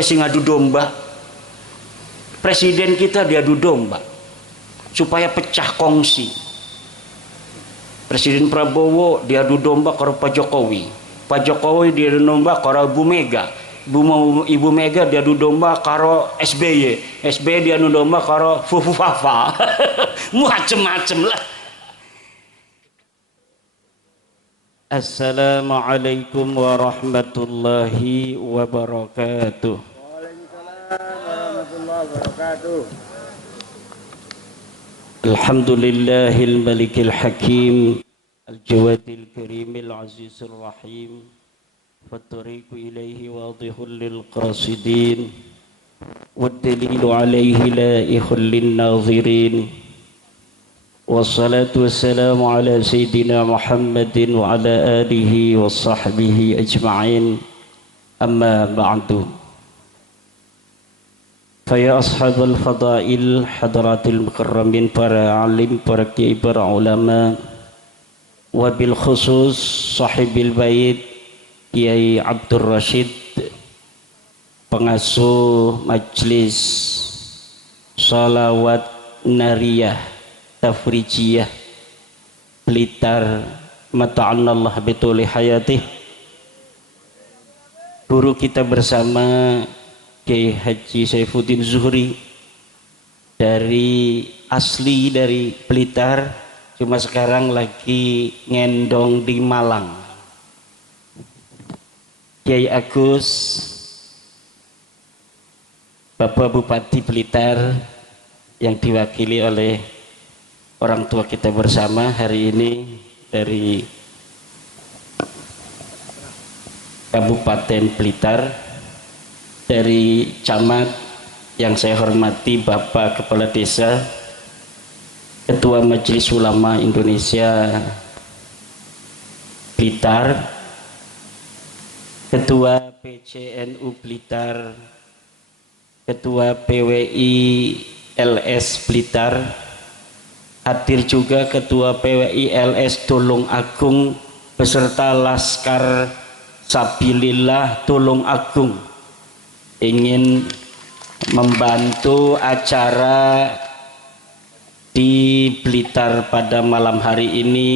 sing adu domba. Presiden kita diadu domba supaya pecah kongsi. Presiden Prabowo diadu domba karo Pak Jokowi. Pak Jokowi diadu domba karo Bu Mega. Ibu Mega diadu domba karo SBY. SBY diadu domba karo Fufu Fafa. Macem-macem lah. Assalamualaikum warahmatullahi wabarakatuh. Alhamdulillahil malikil hakim al-jawadil karimil azizir rahim fattariqu ilaihi wadihul lil qasidin waddalilu alaihi laihul lin nazirin wassalatu wassalamu ala sayyidina Muhammadin wa ala alihi wa sahbihi ajma'in amma ba'du. Faya ashabul fadail hadratil mukarramin, para alim, para kiai, para ulama, wabil khusus sahibil bait Kiai Abdul Rashid, pengasuh majlis salawat nariyah tafrijiyah Blitar, mata'annallah bituli hayatih. Guru kita bersama Kiai Haji Saifuddin Zuhri dari Blitar, cuma sekarang lagi ngendong di Malang. Kiai Agus, Bapak Bupati Blitar yang diwakili oleh orang tua kita bersama hari ini dari Kabupaten Blitar, dari camat yang saya hormati Bapak Kepala Desa, Ketua Majelis Ulama Indonesia Blitar, Ketua PCNU Blitar, Ketua PWI LS Blitar, hadir juga Ketua PWI LS Tulung Agung beserta Laskar Sabilillah Tulung Agung, ingin membantu acara di Blitar pada malam hari ini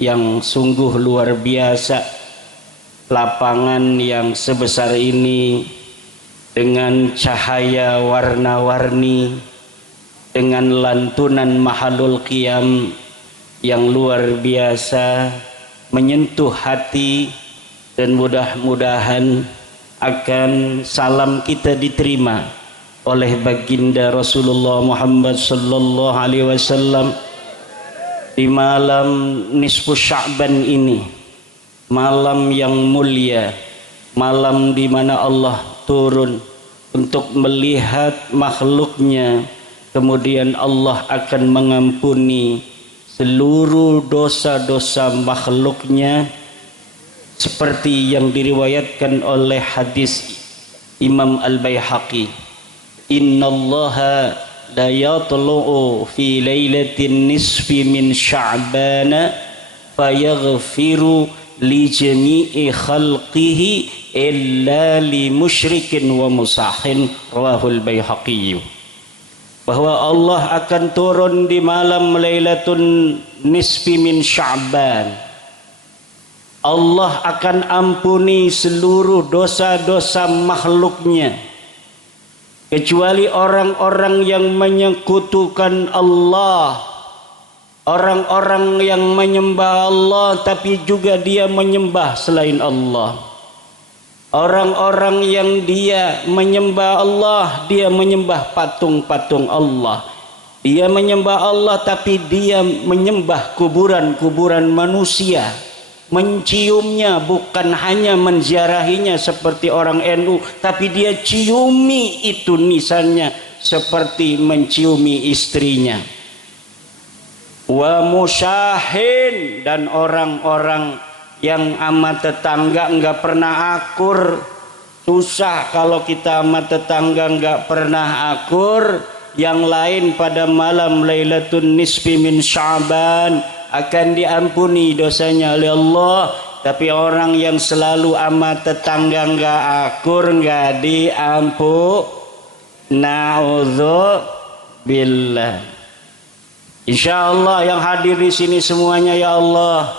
yang sungguh luar biasa. Lapangan yang sebesar ini dengan cahaya warna-warni, dengan lantunan mahalul qiyam yang luar biasa menyentuh hati, dan mudah-mudahan akan salam kita diterima oleh baginda Rasulullah Muhammad sallallahu alaihi wasallam di malam nisfu Sya'ban ini, malam yang mulia, malam di mana Allah turun untuk melihat makhluknya, kemudian Allah akan mengampuni seluruh dosa-dosa makhluknya, seperti yang diriwayatkan oleh hadis Imam Al-Baihaqi, innallaha la yatlu'u fi lailatin nisfi min sya'bana fayaghfiru li jami'i khalqihi illa li musyrikin wa musahin, rawahul Baihaqi. Bahwa Allah akan turun di malam lailatun nisfi min sya'ban, Allah akan ampuni seluruh dosa-dosa makhluknya, kecuali orang-orang yang menyekutukan Allah, orang-orang yang menyembah Allah tapi juga dia menyembah selain Allah, orang-orang yang dia menyembah Allah, dia menyembah patung-patung Allah, dia menyembah Allah tapi dia menyembah kuburan-kuburan manusia, menciumnya, bukan hanya menziarahinya seperti orang NU, tapi dia ciumi itu nisannya seperti menciumi istrinya. Wa musyahin, dan orang-orang yang sama tetangga enggak pernah akur. Susah kalau kita sama tetangga enggak pernah akur. Yang lain pada malam Lailatul Nisfi min Sya'ban akan diampuni dosanya oleh Allah, Tapi orang yang selalu sama tetangga nggak akur, nggak diampun, naudzubillah. Insya Allah yang hadir di sini semuanya ya Allah,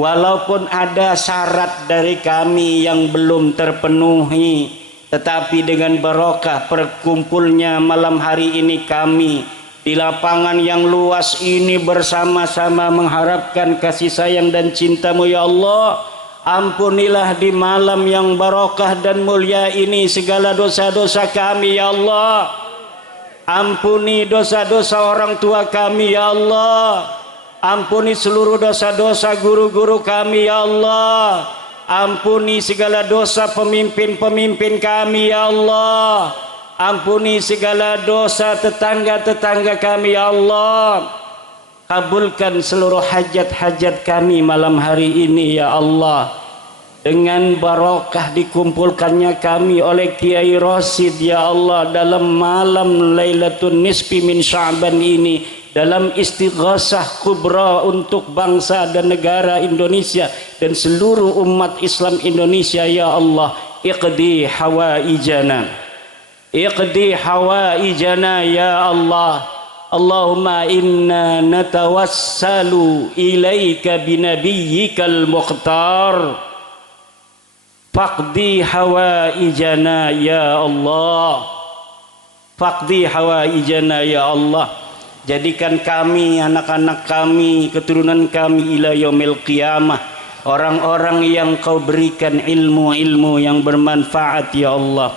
walaupun ada syarat dari kami yang belum terpenuhi, tetapi dengan barokah perkumpulnya malam hari ini kami di lapangan yang luas ini bersama-sama mengharapkan kasih sayang dan cintamu ya Allah. Ampunilah di malam yang barokah dan mulia ini segala dosa-dosa kami ya Allah. Ampuni dosa-dosa orang tua kami ya Allah. Ampuni seluruh dosa-dosa guru-guru kami ya Allah. Ampuni segala dosa pemimpin-pemimpin kami ya Allah. Ampuni segala dosa tetangga-tetangga kami ya Allah. Kabulkan seluruh hajat-hajat kami malam hari ini ya Allah. Dengan barokah dikumpulkannya kami oleh Kiai Rosid ya Allah dalam malam Lailatul Nisfi min Sya'ban ini, dalam istighasah kubra untuk bangsa dan negara Indonesia dan seluruh umat Islam Indonesia ya Allah. Iqdi hawaijana, iqdi hawaijana ya Allah. Allahumma inna natawassalu ilaika binabiyyikal mukhtar faqdi hawaijana ya Allah. Faqdi hawaijana ya Allah. Jadikan kami, anak-anak kami, keturunan kami ila yaumil qiyamah orang-orang yang kau berikan ilmu-ilmu yang bermanfaat ya Allah.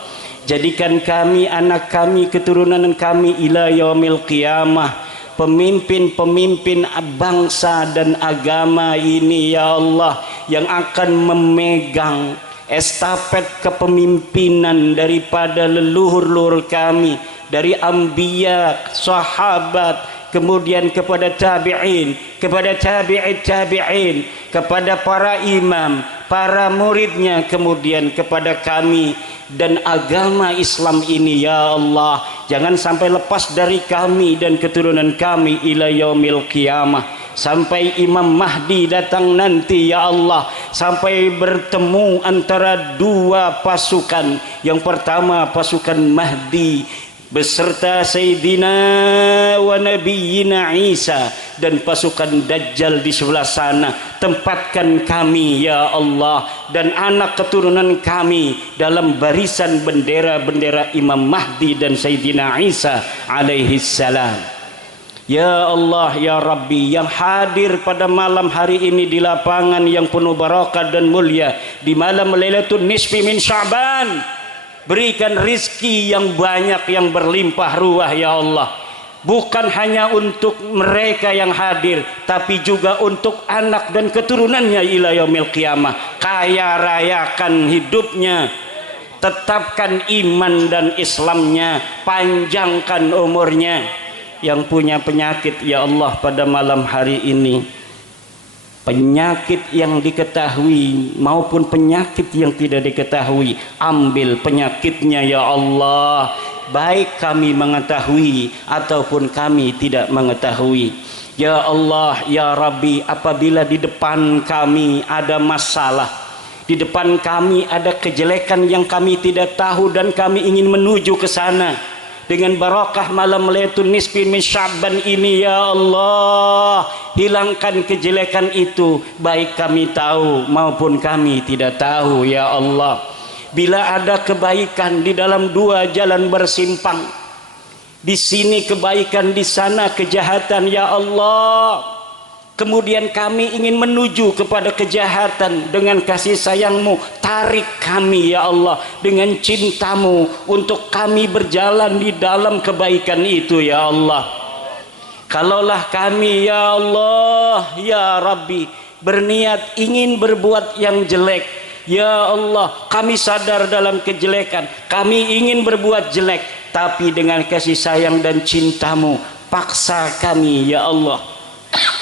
Jadikan kami, anak kami, keturunan kami ila yaumil qiyamah pemimpin-pemimpin bangsa dan agama ini ya Allah, yang akan memegang estafet kepemimpinan daripada leluhur-leluhur kami, dari anbiya, sahabat, kemudian kepada tabi'in, kepada tabi'it tabi'in, kepada para imam, para muridnya, kemudian kepada kami dan agama Islam ini ya Allah. Jangan sampai lepas dari kami dan keturunan kami ila yaumil qiyamah, sampai Imam Mahdi datang nanti ya Allah, sampai bertemu antara dua pasukan. Yang pertama pasukan Mahdi beserta Sayyidina wa Nabiyyina Isa, dan pasukan Dajjal di sebelah sana. Tempatkan kami ya Allah dan anak keturunan kami dalam barisan bendera-bendera Imam Mahdi dan Sayyidina Isa alaihi salam. Ya Allah ya Rabbi, yang hadir pada malam hari ini di lapangan yang penuh barakah dan mulia di malam Lailatul Nisfi min Sya'ban, berikan rizki yang banyak yang berlimpah ruah ya Allah. Bukan hanya untuk mereka yang hadir, tapi juga untuk anak dan keturunannya ila yaumil qiyamah. Kaya rayakan hidupnya, tetapkan iman dan Islamnya, panjangkan umurnya. Yang punya penyakit ya Allah pada malam hari ini, penyakit yang diketahui maupun penyakit yang tidak diketahui, ambil penyakitnya ya Allah, baik kami mengetahui ataupun kami tidak mengetahui. Ya Allah ya Rabbi, apabila di depan kami ada masalah, di depan kami ada kejelekan yang kami tidak tahu dan kami ingin menuju ke sana, dengan barakah malam Lailatul Nisfi min Sya'ban ini ya Allah, hilangkan kejelekan itu, baik kami tahu maupun kami tidak tahu ya Allah. Bila ada kebaikan di dalam dua jalan bersimpang, di sini kebaikan, di sana kejahatan ya Allah, kemudian kami ingin menuju kepada kejahatan, dengan kasih sayang-Mu tarik kami ya Allah dengan cinta-Mu untuk kami berjalan di dalam kebaikan itu ya Allah. Kalaulah kami ya Allah ya Rabbi berniat ingin berbuat yang jelek, ya Allah kami sadar dalam kejelekan, kami ingin berbuat jelek, tapi dengan kasih sayang dan cinta-Mu paksa kami ya Allah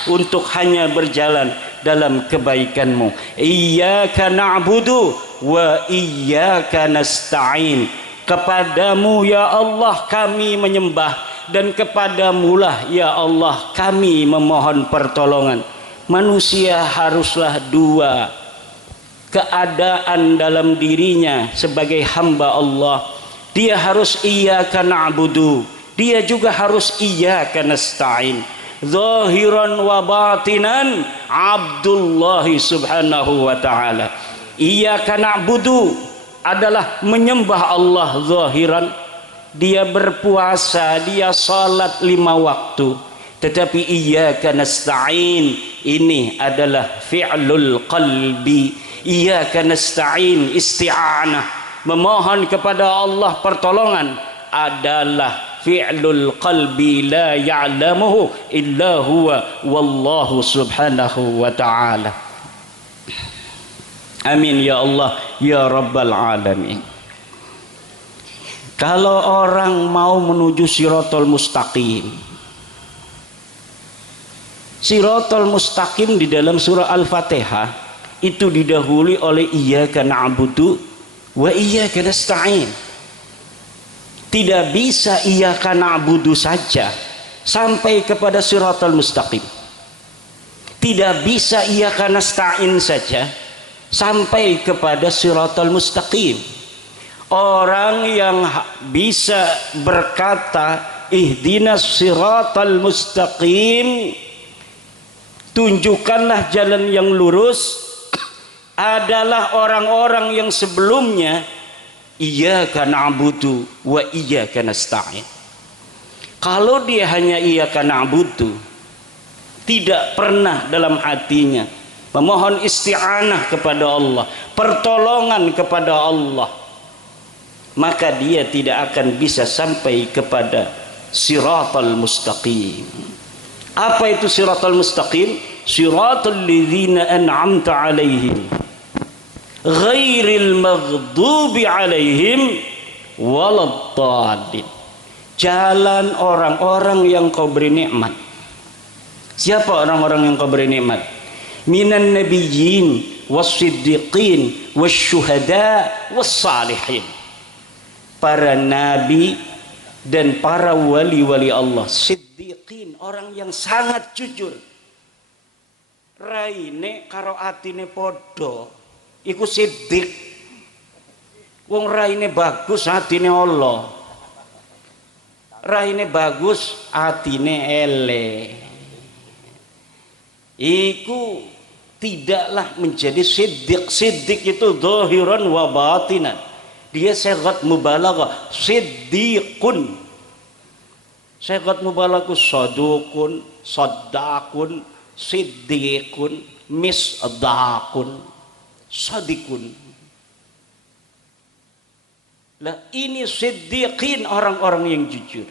untuk hanya berjalan dalam kebaikan-Mu. Iyyaka na'budu wa iyyaka nasta'in. Kepadamu ya Allah kami menyembah, dan kepadamulah ya Allah kami memohon pertolongan. Manusia haruslah dua, keadaan dalam dirinya sebagai hamba Allah. Dia harus iyyaka na'budu, dia juga harus iyyaka nasta'in. Zahiran wa batinan Abdullah subhanahu wa ta'ala. Iyyaka na'budu adalah menyembah Allah zahiran, dia berpuasa, dia salat 5 waktu. Tetapi iyyaka nasta'in ini adalah fi'lul qalbi. Iyyaka nasta'in isti'anah, memohon kepada Allah pertolongan, adalah fi'lul qalbi la ya'lamuhu illa huwa wallahu subhanahu wa ta'ala. Amin ya Allah ya rabbal alamin. Kalau orang mau menuju Shiratal Mustaqim, Shiratal Mustaqim di dalam surah Al-Fatihah itu didahului oleh iyyaka na'budu wa iyyaka nasta'in. Tidak bisa iyyaka na'budu saja sampai kepada Shiratal Mustaqim. Tidak bisa iyyaka nasta'in saja sampai kepada Shiratal Mustaqim. Orang yang bisa berkata ihdinas siratal mustaqim, tunjukkanlah jalan yang lurus, adalah orang-orang yang sebelumnya iyyaka na'budu wa iyyaka nasta'in. Kalau dia hanya iyyaka na'budu, tidak pernah dalam hatinya memohon isti'anah kepada Allah, pertolongan kepada Allah, maka dia tidak akan bisa sampai kepada Shiratal Mustaqim. Apa itu Shiratal Mustaqim? Shiratal ladzina an'amta 'alaihim ghairil maghdubi 'alaihim waladdallin. Jalan orang-orang yang kau beri nikmat. Siapa orang-orang yang kau beri nikmat? Minan nabiyyin was-siddiqin wasyuhada was-salihin. Para nabi dan para wali-wali Allah. Siddiqin, orang yang sangat jujur. Raine karo atine podo, iku siddiq. Wong raine bagus, atine Allah. Raine bagus, atine ele. Iku tidaklah menjadi siddiq. Siddiq itu zahiran wa batinan. Dia sighat mubalaghah, siddiqun. Sighat mubalaghah saduqun, saddaqun, siddiqun, misdaqun, sadiqun. Lah ini siddiqin, orang-orang yang jujur.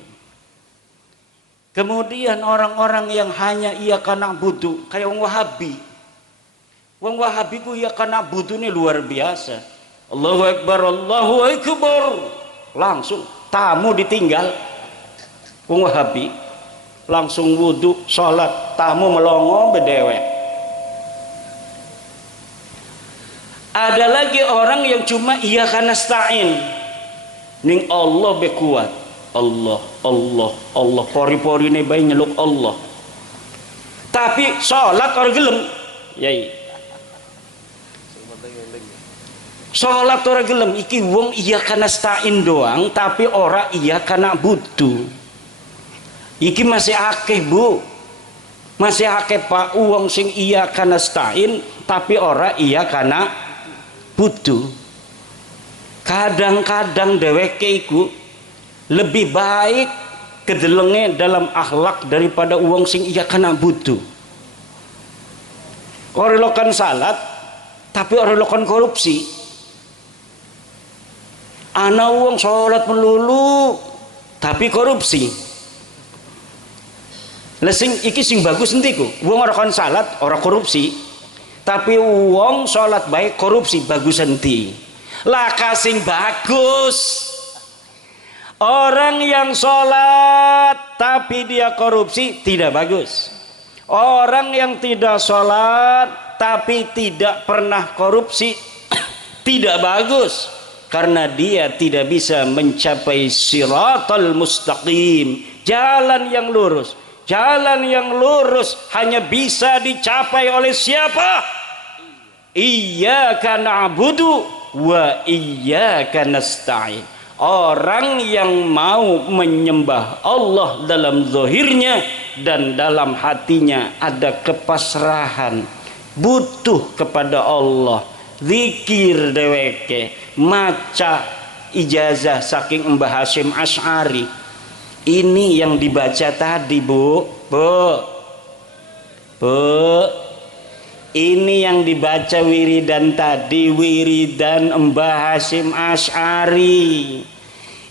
Kemudian orang-orang yang hanya iyyaka na'budu, kayak wong Wahabi. Wong Wahabi ku iyyaka na'budu ini luar biasa. Allahu Akbar, Allahu Akbar, langsung tamu ditinggal. Wong Wahabi langsung wudhu, sholat, tamu melongo bedewek. Ada lagi orang yang cuma iyyaka nasta'in, ning Allah be kuat. Allah, Allah, Allah, pori-pori ini bayi nyeluk Allah. Tapi sholat orang gelem, yai. Sholat orang gelem, iki wong iyyaka nasta'in doang, tapi ora iyyaka na'budu. Iki masih akeh bu, masih akeh pak wong sing iyyaka nasta'in, tapi ora iyyaka na'budu. Kadang-kadang dheweke iku lebih baik kedelenge dalam akhlak daripada wong sing iyyaka na'budu. Ora lokan salat, tapi ora lokan korupsi. Ana wong sholat melulu tapi korupsi. Lah sing iki sing bagus endi ku? Wong ora kon salat, ora korupsi. Tapi wong sholat baik korupsi, bagus endi? Lah kasing bagus. Orang yang sholat tapi dia korupsi tidak bagus. Orang yang tidak sholat tapi tidak pernah korupsi tidak bagus. Karena dia tidak bisa mencapai Shiratal Mustaqim, jalan yang lurus. Jalan yang lurus hanya bisa dicapai oleh siapa? Iyyaka na'budu wa iyyaka nasta'in. Orang yang mau menyembah Allah dalam zahirnya dan dalam hatinya ada kepasrahan, butuh kepada Allah, zikir deweke, maca ijazah saking Mbah Hasyim Asy'ari. Ini yang dibaca tadi, Bu. Ini yang dibaca wiridan tadi, wiridan Mbah Hasyim Asy'ari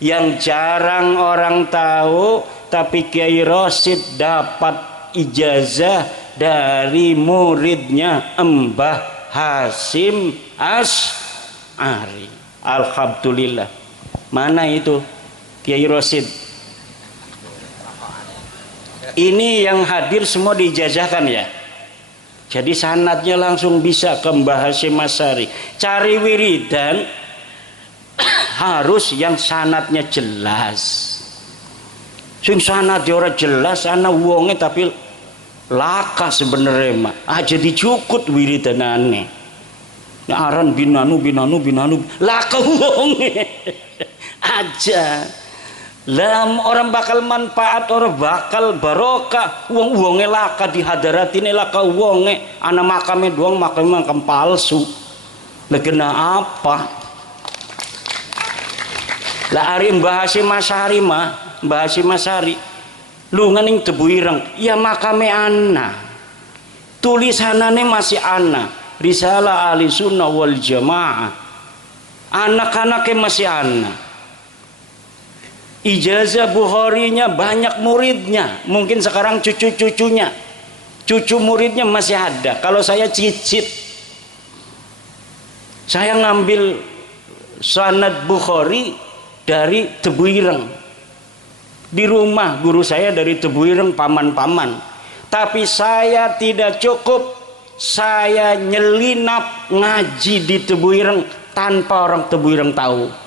yang jarang orang tahu, tapi Kiai Rosid dapat ijazah dari muridnya Mbah Hasyim Asy'ari. Alhamdulillah. Mana itu Kiai Rosid? Ini yang hadir semua diijazahkan ya. Jadi sanadnya langsung bisa ke Mbah Hasyim Asy'ari. Cari wiridan harus yang sanadnya jelas. Sing sanadnya ora jelas ana wonge tapi laka sebenarnya mah. Jadi cukut wiridanane. Nek aran binanu laka wonge. Aja. Lam orang bakal manfaat, orang bakal barokah. Wonge laka di hadaratine laka wonge. Ana makame doang, makam palsu. Legena apa? Lah ari Mbah Hasyim Asy'ari mah, Mbah Hasyim Asy'ari lungan ning Tebu Ireng, ya makame ana. Tulisanane masih ana. Risalah Ahli Sunnah wal Jamaah. Anak-anaknya masih ana. Ijazah Bukharinya banyak muridnya, mungkin sekarang cucu-cucunya, cucu muridnya masih ada. Kalau saya cicit, saya ngambil sanad Bukhari dari Tebu Ireng. Di rumah guru saya dari Tebu Ireng, paman-paman. Tapi saya tidak cukup, saya nyelinap ngaji di Tebu Ireng tanpa orang Tebu Ireng tahu.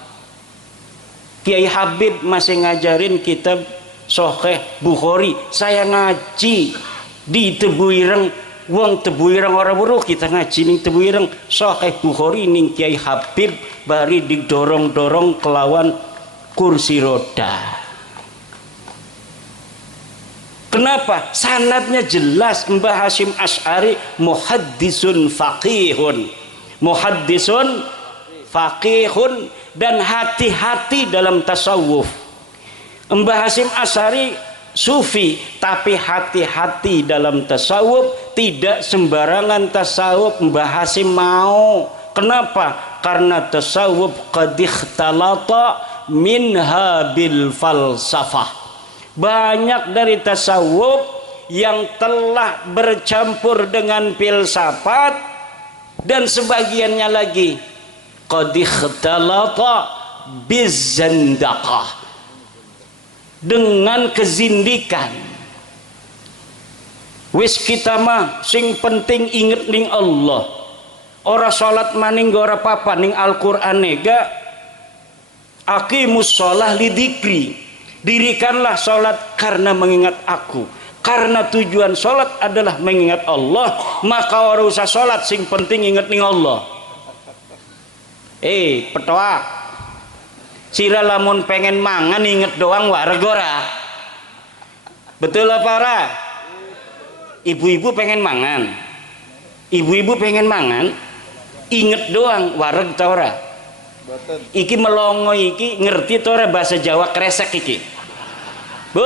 Kiai Habib masih ngajarin kitab Sahih Bukhari, saya ngaji di Tebu Ireng. Wong Tebu Ireng ora weruh, kita ngaji ning Tebu Ireng Sahih Bukhari ning Kiai Habib bari didorong-dorong kelawan kursi roda. Kenapa? Sanadnya jelas. Mbah Hasyim Asy'ari muhaddisun faqihun, muhaddisun faqihun, dan hati-hati dalam tasawuf. Mbah Hasyim Asy'ari sufi, tapi hati-hati dalam tasawuf. Tidak sembarangan tasawuf Mbah Hasyim mau. Kenapa? Karena tasawuf qad ikhtalata minha bil falsafah. Banyak dari tasawuf yang telah bercampur dengan filsafat, dan sebagiannya lagi qad ikhtalata bizandaqah, dengan kezindikan. Wis kita mah sing penting inget ning Allah. Ora salat maning ora apa-apa, ning Al-Qur'an ga aqimus shalah lidzikri. Dirikanlah salat karena mengingat aku. Karena tujuan salat adalah mengingat Allah, maka ora usah salat, sing penting inget ning Allah. Petoak. Sira lamun pengen mangan inget doang wareg ora? Betul apa ora? Ibu-ibu pengen mangan. Ibu-ibu pengen mangan, inget doang wareg ta ora? Iki melongo iki ngerti ta ora bahasa Jawa kresek iki? Bu,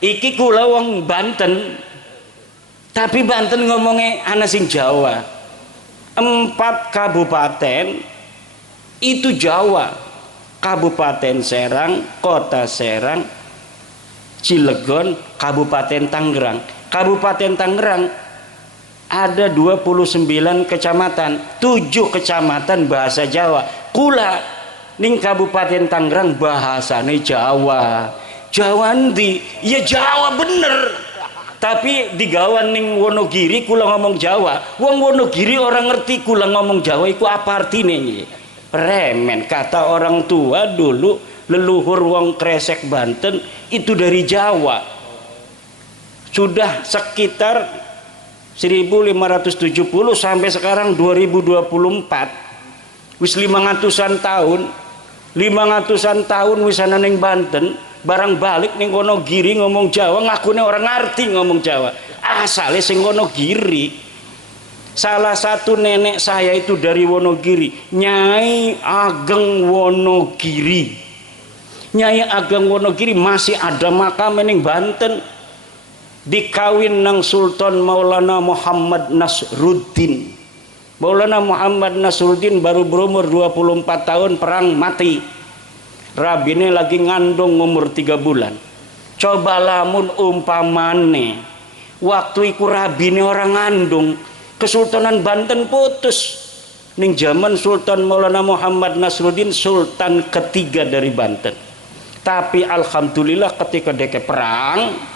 iki kula wong Banten. Tapi Banten ngomongnya ana sing Jawa. 4 kabupaten itu Jawa. Kabupaten Serang, Kota Serang, Cilegon, Kabupaten Tangerang. Kabupaten Tangerang ada 29 kecamatan, 7 kecamatan bahasa Jawa. Kula ning Kabupaten Tangerang bahasane Jawa. Jawa ndi? Ya Jawa bener. Tapi digawan ning Wonogiri kula ngomong Jawa. Wong Wonogiri orang ngerti kula ngomong Jawa iku apa artine? Remen. Kata orang tua dulu, leluhur wong Kresek Banten itu dari Jawa. Sudah sekitar 1570 sampai sekarang 2024 wis 500-an tahun. 500-an tahun wis ana ning Banten, barang balik ning Wonogiri ngomong Jawa, ngakune orang ngerti ngomong Jawa. Asale sing Wonogiri. Salah satu nenek saya itu dari Wonogiri, Nyai Ageng Wonogiri. Nyai Ageng Wonogiri masih ada makam ning Banten. Dikawin nang Sultan Maulana Muhammad Nasruddin. Maulana Muhammad Nasruddin baru berumur 24 tahun perang mati. Rabine lagi ngandung umur 3 bulan. Coba lamun umpamane waktu iku rabine orang ngandung, Kesultanan Banten putus. Ning zaman Sultan Maulana Muhammad Nasruddin sultan ketiga dari Banten. Tapi alhamdulillah ketika deke perang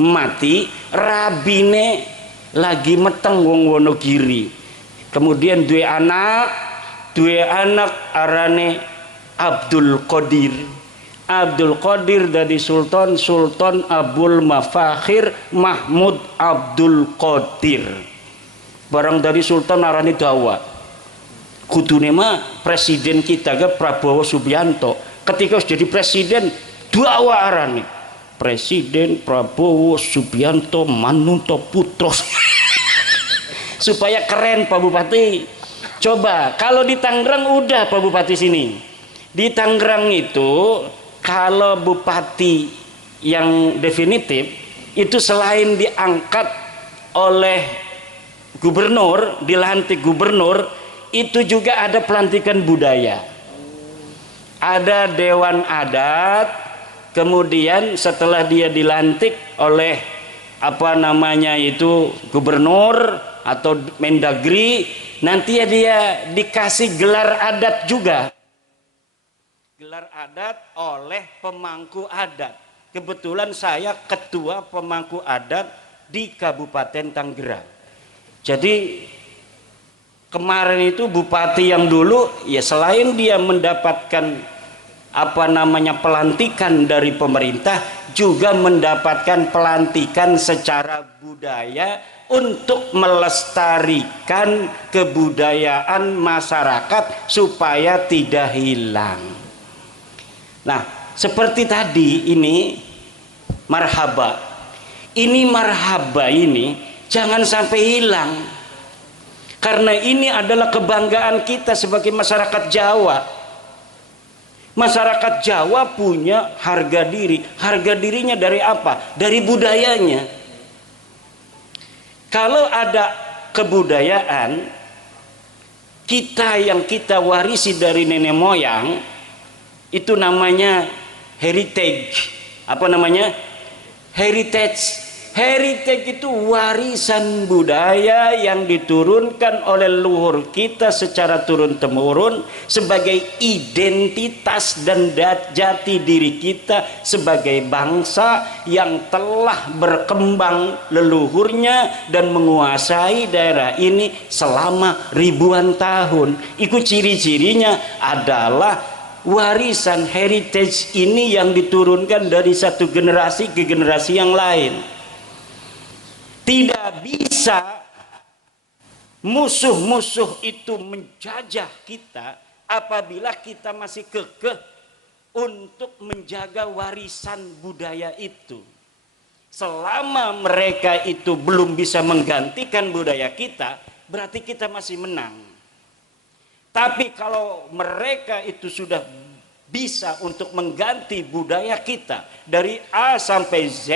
mati, rabine lagi meteng wong Wonogiri. Kemudian dua anak arane Abdul Qadir. Abdul Qadir dari Sultan Abdul Mafakhir Mahmud Abdul Qadir. Barang dari Sultan arane dawa. Kudune mah presiden kita ke Prabowo Subianto. Ketika jadi presiden dawa arane. Presiden Prabowo Subianto Manunto Putro. Supaya keren Pak Bupati. Coba kalau di Tangerang udah Pak Bupati sini. Di Tangerang itu kalau bupati yang definitif itu selain diangkat oleh gubernur, dilantik gubernur, itu juga ada pelantikan budaya. Ada dewan adat, kemudian setelah dia dilantik oleh gubernur atau Mendagri, nanti ya dia dikasih gelar adat juga. Gelar adat oleh pemangku adat. Kebetulan saya ketua pemangku adat di Kabupaten Tangerang. Jadi kemarin itu bupati yang dulu ya selain dia mendapatkan pelantikan dari pemerintah, juga mendapatkan pelantikan secara budaya untuk melestarikan kebudayaan masyarakat supaya tidak hilang. Nah, seperti tadi ini marhaba. Ini marhaba ini jangan sampai hilang. Karena ini adalah kebanggaan kita sebagai masyarakat Jawa. Masyarakat Jawa punya harga diri. Harga dirinya dari apa? Dari budayanya. Kalau ada kebudayaan kita yang kita warisi dari nenek moyang, itu namanya heritage. Apa namanya? Heritage. Heritage itu warisan budaya yang diturunkan oleh leluhur kita secara turun-temurun sebagai identitas dan jati diri kita sebagai bangsa yang telah berkembang leluhurnya dan menguasai daerah ini selama ribuan tahun. Itu ciri-cirinya adalah warisan heritage ini yang diturunkan dari satu generasi ke generasi yang lain. Tidak bisa musuh-musuh itu menjajah kita apabila kita masih kekeh untuk menjaga warisan budaya itu. Selama mereka itu belum bisa menggantikan budaya kita, berarti kita masih menang. Tapi kalau mereka itu sudah bisa untuk mengganti budaya kita dari A sampai Z,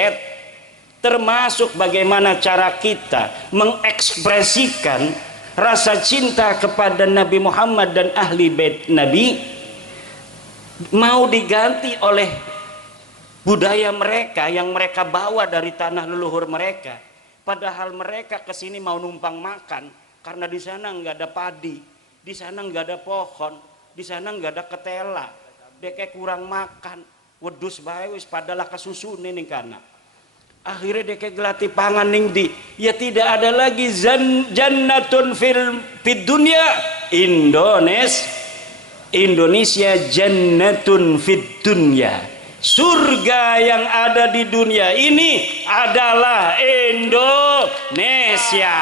termasuk bagaimana cara kita mengekspresikan rasa cinta kepada Nabi Muhammad dan ahli bait Nabi, mau diganti oleh budaya mereka yang mereka bawa dari tanah leluhur mereka, padahal mereka kesini mau numpang makan karena di sana nggak ada padi, di sana nggak ada pohon, di sana nggak ada ketela, deke kurang makan, wedus bae wis padalah kesusune ning kana. Akhirnya dia gelati pangan ning di, ya tidak ada lagi jannatun fid dunya Indonesia jannatun fid dunya. surga yang ada di dunia ini adalah Indonesia.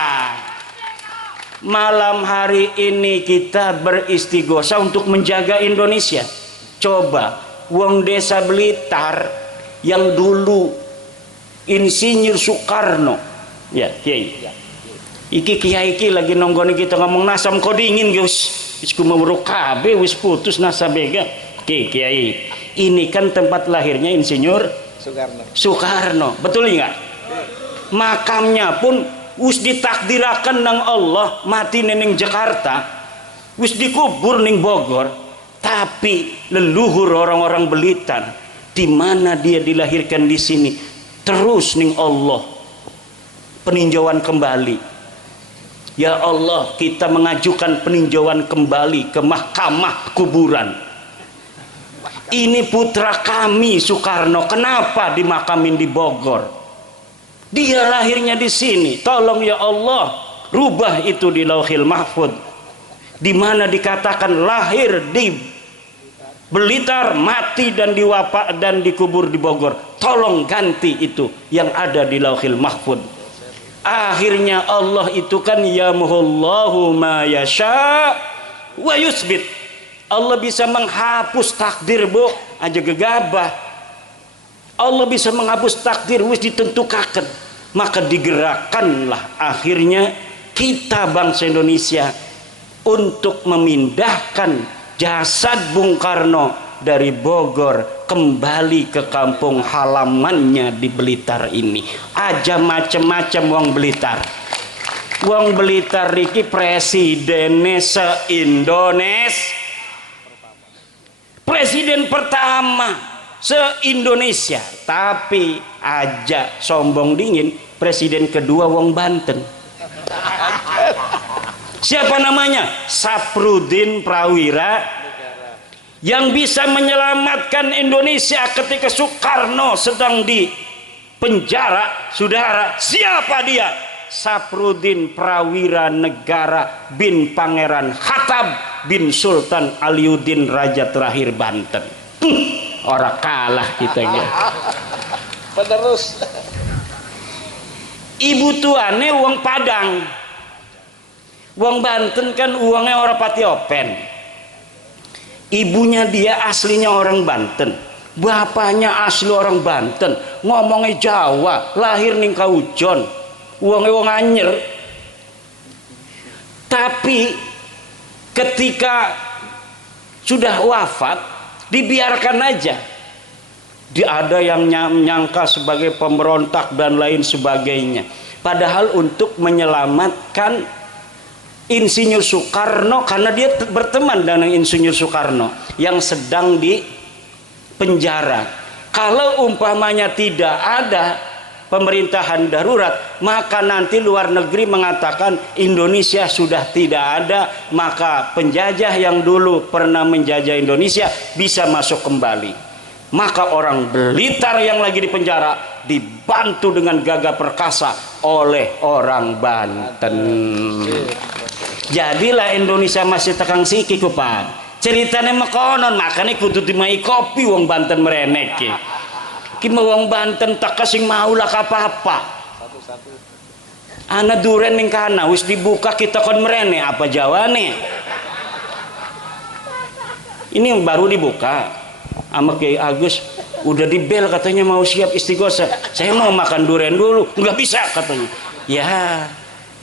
Malam hari ini kita beristighosa untuk menjaga Indonesia. Coba wong desa Blitar yang dulu Insinyur Soekarno, ya kiai, iki kiai iki lagi nonggoni kita ngomong nasam kau dingin Gus. Isku memeruk KB wis putus nasabega. Kiai, ini kan tempat lahirnya Insinyur Soekarno, betul nggak? Makamnya pun wis ditakdirakan nang Allah mati ning Jakarta, wis dikubur ning Bogor. Tapi leluhur orang-orang Blitar, di mana dia dilahirkan di sini, terus ning Allah peninjauan kembali. Ya Allah, kita mengajukan peninjauan kembali ke mahkamah kuburan. Ini putra kami Soekarno, kenapa dimakamin di Bogor? Dia lahirnya di sini. Tolong ya Allah, rubah itu di Lauhil Mahfud, di mana dikatakan lahir di Blitar, mati dan diwapak dan dikubur di Bogor. Tolong ganti itu yang ada di Lauhil Mahfud. Akhirnya Allah itu kan yamhullahu ma yasha wa yusbit. Allah bisa menghapus takdir, bu, aja gegabah. Allah bisa menghapus takdir wis ditentukan. Maka digerakkanlah akhirnya kita bangsa Indonesia untuk memindahkan jasad Bung Karno dari Bogor kembali ke kampung halamannya di Blitar ini. Aja macem-macem wong Blitar. Wong Blitar iki presiden se-Indonesia. Presiden pertama se-Indonesia. Tapi aja sombong dingin, presiden kedua wong Banten. Siapa namanya? Saprudin Prawira, yang bisa menyelamatkan Indonesia ketika Soekarno sedang di penjara. Saudara, siapa dia? Saprudin Prawira Negara bin Pangeran Hatab bin Sultan Aliuddin Raja terakhir Banten. Orang kalah kita ya. Penerus. Ibu tuane uang Padang. Uang Banten kan uangnya orang pati open. Ibunya dia aslinya orang Banten, bapaknya asli orang Banten, ngomongnya Jawa, lahir ning Kaujon, uangnya wong Anyer. Tapi ketika sudah wafat, dibiarkan aja. Ada yang menyangka sebagai pemberontak dan lain sebagainya. Padahal untuk menyelamatkan Insinyur Soekarno, karena dia berteman dengan Insinyur Soekarno yang sedang di penjara. Kalau umpamanya tidak ada pemerintahan darurat, maka nanti luar negeri mengatakan Indonesia sudah tidak ada, maka penjajah yang dulu pernah menjajah Indonesia bisa masuk kembali. Maka orang Blitar yang lagi di penjara dibantu dengan gagah perkasa oleh orang Banten. Jadilah Indonesia masih tekang siki kupan. Ceritanya mekonon, makanya kudu dimai kopi wong Banten merenek ki. Ki wong Banten tak kasing maulah apa-apa. Ana duren ning kana wis dibuka kita kon merene apa jawane. Ini yang baru dibuka sama Kiai Agus, udah di bel katanya mau siap istighosa. Saya mau makan duren dulu, nggak bisa katanya. Ya,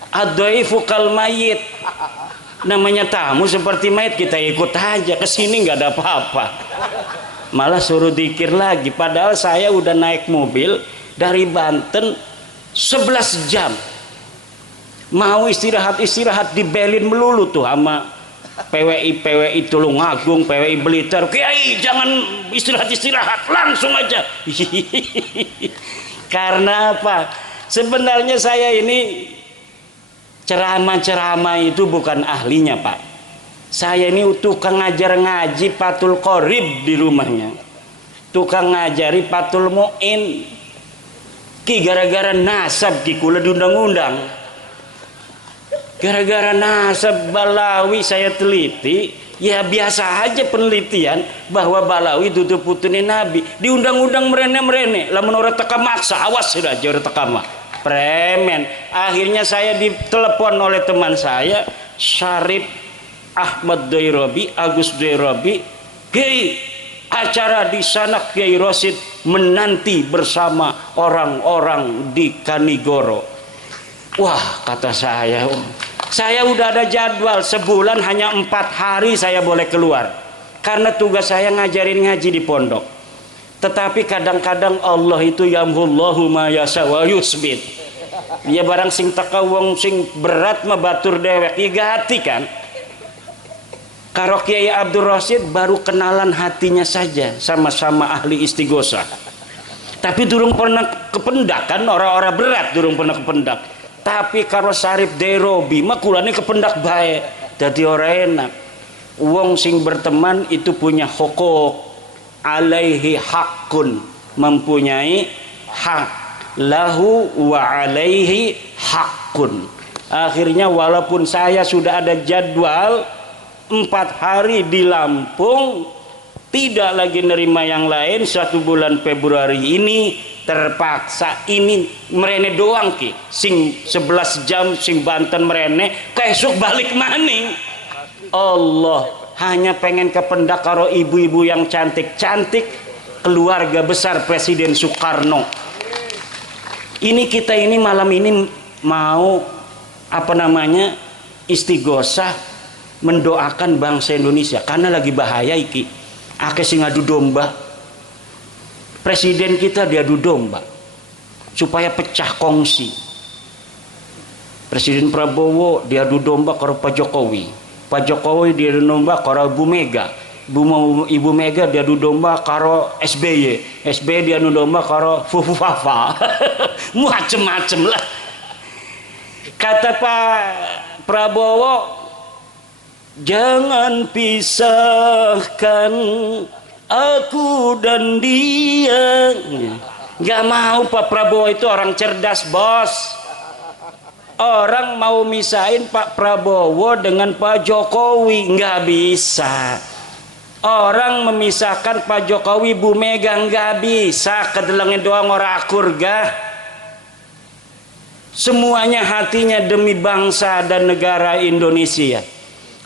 adhaifu kal mayit. Namanya tamu seperti mayit, kita ikut aja ke sini nggak ada apa-apa. Malah suruh dikir lagi, padahal saya udah naik mobil dari Banten 11 jam. Mau istirahat dibelin melulu tuh sama PWI Tulungagung, PWI Blitar. Kiai jangan istirahat, langsung aja. Karena apa? Sebenarnya saya ini ceramah itu bukan ahlinya, Pak. Saya ini tukang ngajar ngaji Patul Qorib di rumahnya, tukang ngajari Patul Mu'in. Ki gara-gara nasab ki kula diundang-undang. Gara-gara nasab Balawi saya teliti, Ya biasa aja penelitian bahwa Balawi dudu putune Nabi. Di undang-undang merene-merene. Lamun ora teka maksa, awas sudah ora teka mah. Premen. Akhirnya saya ditelepon oleh teman saya, Syarif Ahmad Dairobi, Agus Dairobi, Kiai, acara di sana Kiai Rosid menanti bersama orang-orang di Kanigoro. Wah, kata saya udah ada jadwal, sebulan hanya 4 hari saya boleh keluar karena tugas saya ngajarin ngaji di pondok. Tetapi kadang-kadang Allah itu yamhullahu ma yasha wa yusbit. Ya barang sing teka wong sing berat mah batur dewek igati kan. Karo Kiai Abdul Rasyid baru kenalan hatinya saja, sama-sama ahli istighosah. Tapi durung pernah kependak kan, orang-orang berat durung pernah kependak. Tapi karo Syarif Dairobi mah kulane kependak bae. Dadi ora enak. Wong sing berteman itu punya hukuk, alaihi hakun, mempunyai hak, lahu wa alaihi hakun. Akhirnya walaupun saya sudah ada jadwal 4 hari di Lampung, tidak lagi nerima yang lain, 1 bulan Februari ini terpaksa ini merene doang ki, sing 11 jam sing Banten merene, keesuk balik maning. Allah hanya pengen kependak karo ibu-ibu yang cantik-cantik, keluarga besar Presiden Soekarno. Ini kita ini malam ini mau apa namanya istighosah mendoakan bangsa Indonesia karena lagi bahaya iki. Akeh sing adu domba. Presiden kita diadu domba supaya pecah kongsi. Presiden Prabowo diadu domba karo Pak Jokowi. Pak Jokowi diadu domba karo Ibu Mega. Ibu Mega diadu domba karo SBY. SBY diadu domba karo Fufu Fafa. Macem-macem lah. Kata Pak Prabowo, jangan pisahkan aku dan dia. Gak mau. Pak Prabowo itu orang cerdas, bos. Orang mau misahin Pak Prabowo dengan Pak Jokowi, nggak bisa. Orang memisahkan Pak Jokowi Bu Mega, nggak bisa. Kedelengnya doang orang akur gah. Semuanya hatinya demi bangsa dan negara Indonesia.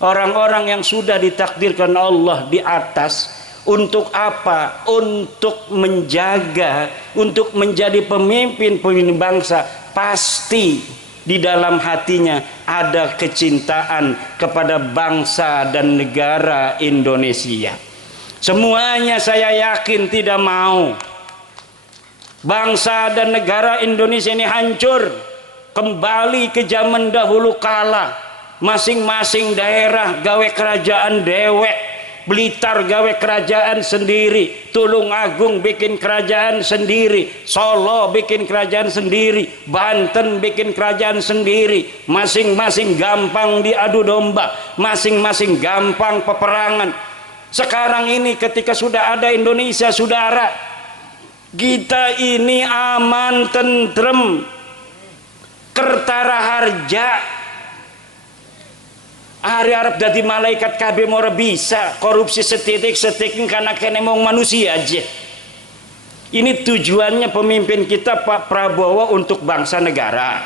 Orang-orang yang sudah ditakdirkan Allah di atas, untuk apa? Untuk menjaga, untuk menjadi pemimpin bangsa. Pasti di dalam hatinya ada kecintaan kepada bangsa dan negara Indonesia. Semuanya saya yakin tidak mau bangsa dan negara Indonesia ini hancur kembali ke zaman dahulu kala. Masing-masing daerah gawe kerajaan dewek. Blitar gawe kerajaan sendiri, Tulungagung bikin kerajaan sendiri, Solo bikin kerajaan sendiri, Banten bikin kerajaan sendiri. Masing-masing gampang diadu domba, masing-masing gampang peperangan. Sekarang ini ketika sudah ada Indonesia, saudara, kita ini aman, tentrem, kertara harja. Hari Arab jadi malaikat KB mau bisa korupsi setitik karena kena mau manusia aja. Ini tujuannya pemimpin kita Pak Prabowo untuk bangsa negara,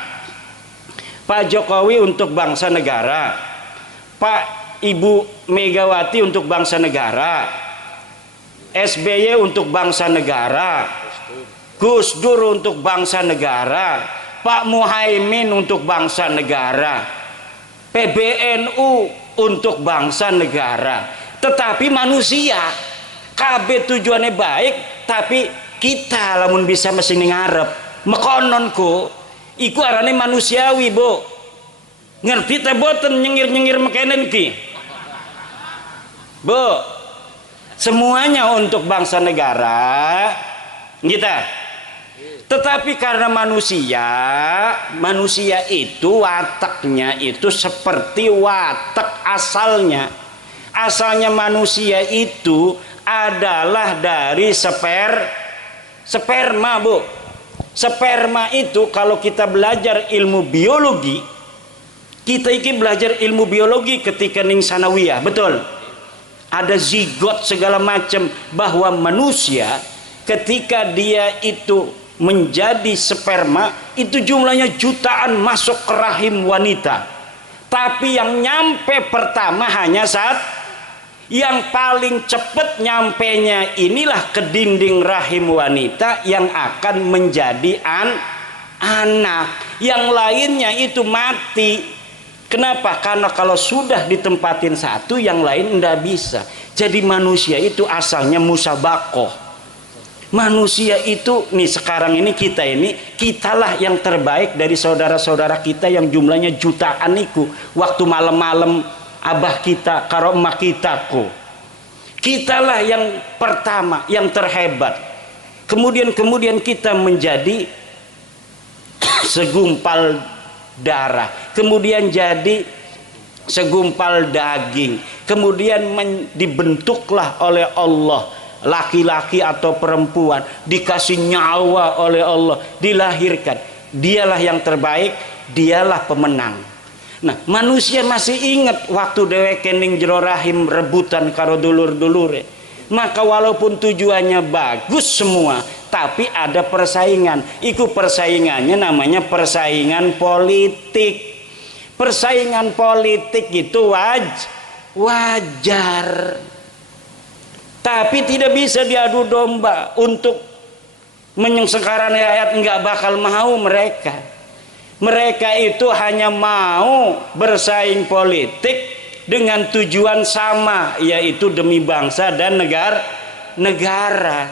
Pak Jokowi untuk bangsa negara, Pak Ibu Megawati untuk bangsa negara, SBY untuk bangsa negara, Gus Dur untuk bangsa negara, Pak Muhaimin untuk bangsa negara, PBNU untuk bangsa negara. Tetapi manusia KB tujuannya baik, tapi kita lamun bisa mesin ngarep mekononku iku arane manusiawi, Bu. Ngerti teh boten nyengir-nyengir mekenen ki, Bu? Semuanya untuk bangsa negara kita. Tetapi karena manusia itu wataknya itu seperti watak asalnya. Asalnya manusia itu adalah dari sperma, Bu. Sperma itu kalau kita belajar ilmu biologi, kita ini belajar ilmu biologi ketika ning sanawiyah, betul? ada zigot segala macam, bahwa manusia ketika dia itu menjadi sperma itu jumlahnya jutaan masuk ke rahim wanita, tapi yang nyampe pertama hanya saat yang paling cepat nyampenya inilah ke dinding rahim wanita yang akan menjadi anak. Yang lainnya itu mati. Kenapa? Karena kalau sudah ditempatin satu, yang lain tidak bisa. Jadi manusia itu asalnya musabakoh. Manusia itu nih sekarang ini kitalah yang terbaik dari saudara-saudara kita yang jumlahnya jutaan itu. Waktu malam-malam abah kita karo emak kita kitalah yang pertama, yang terhebat. Kemudian kita menjadi segumpal darah, kemudian jadi segumpal daging, kemudian dibentuklah oleh Allah laki-laki atau perempuan, dikasih nyawa oleh Allah, dilahirkan. Dialah yang terbaik, dialah pemenang. Nah, manusia masih ingat waktu dheweke ning jero rahim rebutan karo dulur-dulure. Maka walaupun tujuannya bagus semua, tapi ada persaingan. Iku persaingannya namanya persaingan politik. Persaingan politik itu wajar. Tapi tidak bisa diadu domba untuk menyengsarakan rakyat, enggak bakal mau mereka. Mereka itu hanya mau bersaing politik dengan tujuan sama, yaitu demi bangsa dan negara.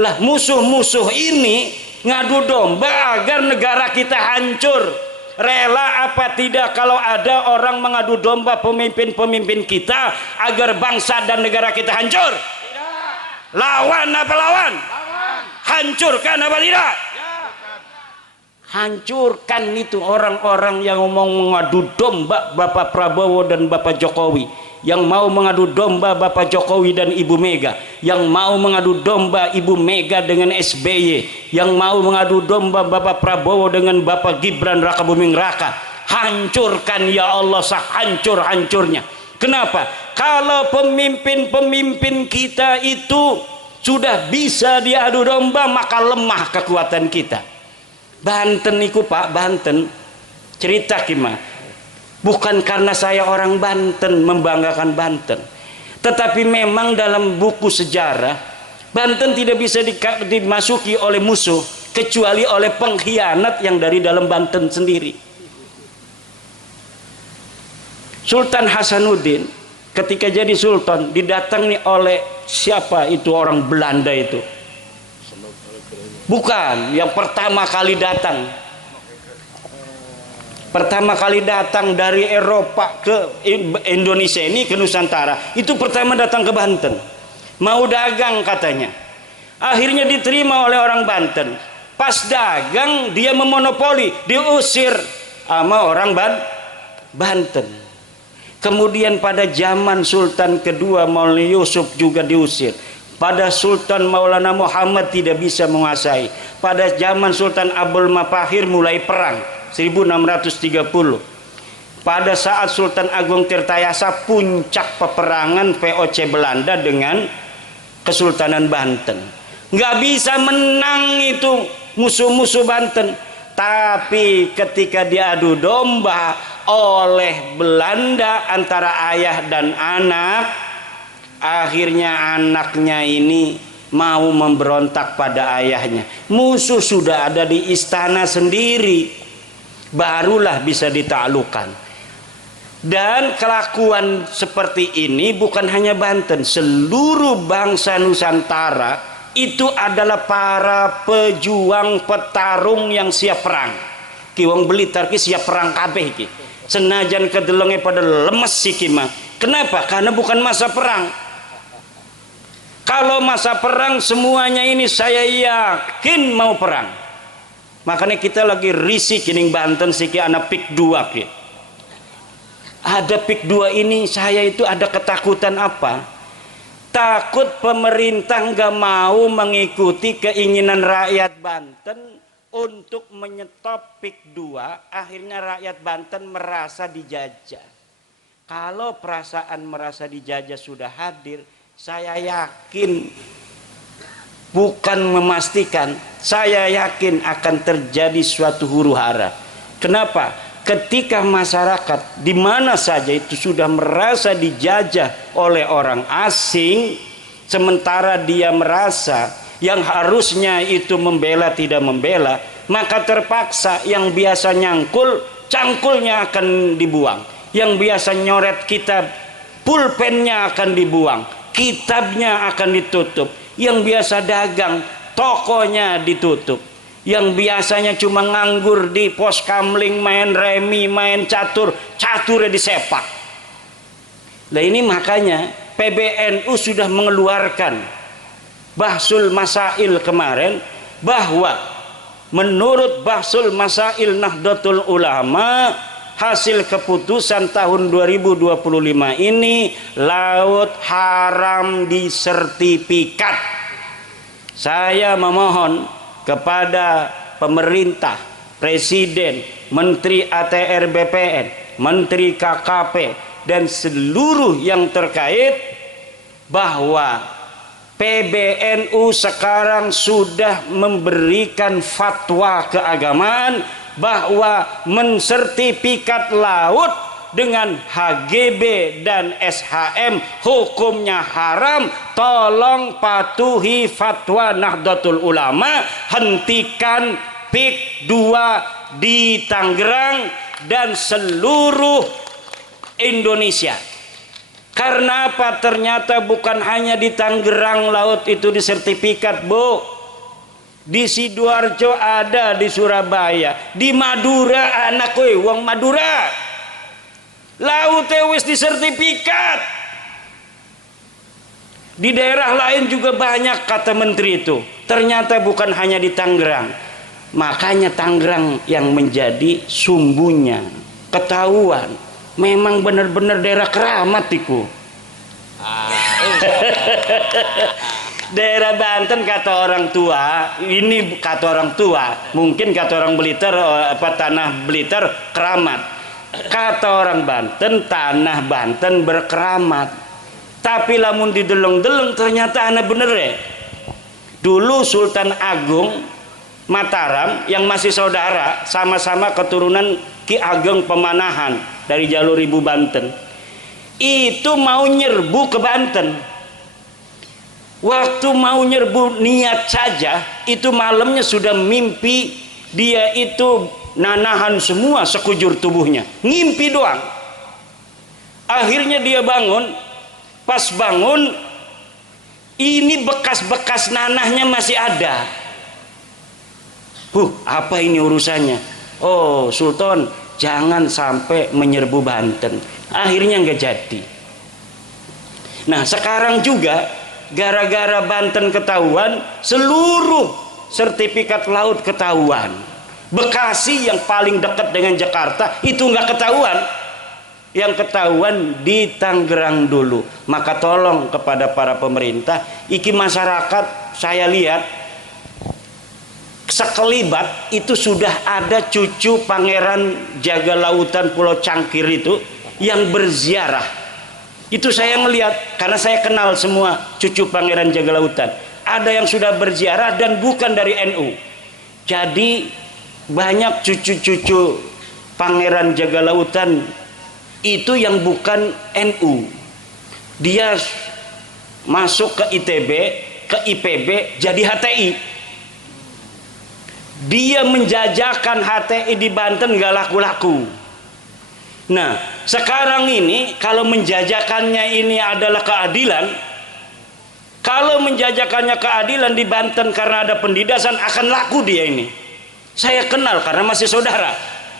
Lah musuh-musuh ini ngadu domba agar negara kita hancur. Rela apa tidak kalau ada orang mengadu domba pemimpin-pemimpin kita agar bangsa dan negara kita hancur? Tidak. Lawan apa lawan? Hancurkan apa tidak? Hancurkan itu orang-orang yang mau mengadu domba Bapak Prabowo dan Bapak Jokowi, yang mau mengadu domba Bapak Jokowi dan Ibu Mega, yang mau mengadu domba Ibu Mega dengan SBY, yang mau mengadu domba Bapak Prabowo dengan Bapak Gibran Raka Buming Raka. Hancurkan ya Allah, sehancur-hancurnya. Kenapa? Kalau pemimpin-pemimpin kita itu sudah bisa diadu domba, maka lemah kekuatan kita. Banten niku Pak, Banten cerita kima, bukan karena saya orang Banten membanggakan Banten, tetapi memang dalam buku sejarah Banten tidak bisa dimasuki oleh musuh kecuali oleh pengkhianat yang dari dalam Banten sendiri. Sultan Hasanuddin ketika jadi sultan didatangi oleh siapa itu, orang Belanda itu. Bukan, yang pertama kali datang dari Eropa ke Indonesia ini, ke Nusantara, itu pertama datang ke Banten, mau dagang katanya. Akhirnya diterima oleh orang Banten. Pas dagang dia memonopoli, diusir sama orang Banten. Kemudian pada zaman Sultan kedua Maulana Yusuf juga diusir. Pada Sultan Maulana Muhammad tidak bisa menguasai. Pada zaman Sultan Abdul Mafahir mulai perang 1630. Pada saat Sultan Agung Tirtayasa puncak peperangan VOC Belanda dengan Kesultanan Banten. Nggak bisa menang itu musuh-musuh Banten. Tapi ketika diadu domba oleh Belanda antara ayah dan anak, akhirnya anaknya ini mau memberontak pada ayahnya. Musuh sudah ada di istana sendiri, barulah bisa ditaklukkan. Dan kelakuan seperti ini bukan hanya Banten, seluruh bangsa Nusantara itu adalah para pejuang petarung yang siap perang. Ki wong Blitar ki siap perang kabeh ki. Senajan kedelenge pada lemes siki mah. Kenapa? Karena bukan masa perang. Kalau masa perang semuanya ini saya yakin mau perang. Makanya kita lagi risih kining Banten siki anak pik 2 ki. Ada pik 2 ini saya itu ada ketakutan apa? Takut pemerintah nggak mau mengikuti keinginan rakyat Banten untuk menyetop pik 2, akhirnya rakyat Banten merasa dijajah. Kalau perasaan merasa dijajah sudah hadir, saya yakin, bukan memastikan, saya yakin akan terjadi suatu huru-hara. Kenapa? Ketika masyarakat di mana saja itu sudah merasa dijajah oleh orang asing, sementara dia merasa yang harusnya itu membela tidak membela, maka terpaksa yang biasa nyangkul, cangkulnya akan dibuang. Yang biasa nyoret kitab, pulpennya akan dibuang, kitabnya akan ditutup. Yang biasa dagang, tokonya ditutup. Yang biasanya cuma nganggur di pos kamling, main remi, main catur, caturnya disepak. Nah ini makanya PBNU sudah mengeluarkan Bahsul Masail kemarin, bahwa menurut Bahsul Masail Nahdlatul Ulama, hasil keputusan tahun 2025 ini laut haram disertifikat. Saya memohon kepada pemerintah, presiden, menteri ATR BPN, menteri KKP, dan seluruh yang terkait, bahwa PBNU sekarang sudah memberikan fatwa keagamaan bahwa mensertifikat laut dengan HGB dan SHM hukumnya haram. Tolong patuhi fatwa Nahdlatul Ulama, hentikan PIK 2 di Tangerang dan seluruh Indonesia. Karena apa? Ternyata bukan hanya di Tangerang laut itu disertifikat, Bu. Di Sidoarjo ada, di Surabaya, di Madura, anak kowe wong Madura laut wis disertifikat. Di daerah lain juga banyak, kata menteri itu. Ternyata bukan hanya di Tangerang. Makanya Tangerang yang menjadi sumbunya, ketahuan memang benar-benar daerah keramat iku. Daerah Banten kata orang tua, ini kata orang tua, mungkin kata orang Blitar, tanah Blitar keramat. Kata orang Banten, tanah Banten berkeramat. Tapi lamun dideleng-deleng ternyata anak bener ya. Dulu Sultan Agung Mataram yang masih saudara, sama-sama keturunan Ki Ageng Pemanahan dari jalur Ibu Banten, itu mau nyerbu ke Banten. Waktu mau nyerbu niat saja, itu malamnya sudah mimpi dia itu nanahan semua sekujur tubuhnya, ngimpi doang. Akhirnya dia bangun, pas bangun ini bekas-bekas nanahnya masih ada. Apa ini urusannya? Oh Sultan, jangan sampai menyerbu Banten. Akhirnya nggak jadi. Nah sekarang juga gara-gara Banten ketahuan, seluruh sertifikat laut ketahuan. Bekasi yang paling dekat dengan Jakarta itu nggak ketahuan. Yang ketahuan di Tangerang dulu. Maka tolong kepada para pemerintah, iki masyarakat saya lihat sekelibat itu sudah ada cucu Pangeran Jaga Lautan Pulau Cangkir itu yang berziarah. Itu saya melihat, karena saya kenal semua cucu Pangeran Jaga Lautan. Ada yang sudah berziarah dan bukan dari NU. Jadi banyak cucu-cucu Pangeran Jaga Lautan itu yang bukan NU. Dia masuk ke ITB, ke IPB, jadi HTI. Dia menjajakan HTI di Banten gak laku-laku. Nah sekarang ini kalau menjajakannya ini adalah keadilan, kalau menjajakannya keadilan di Banten karena ada pendidasan, akan laku dia ini. Saya kenal karena masih saudara.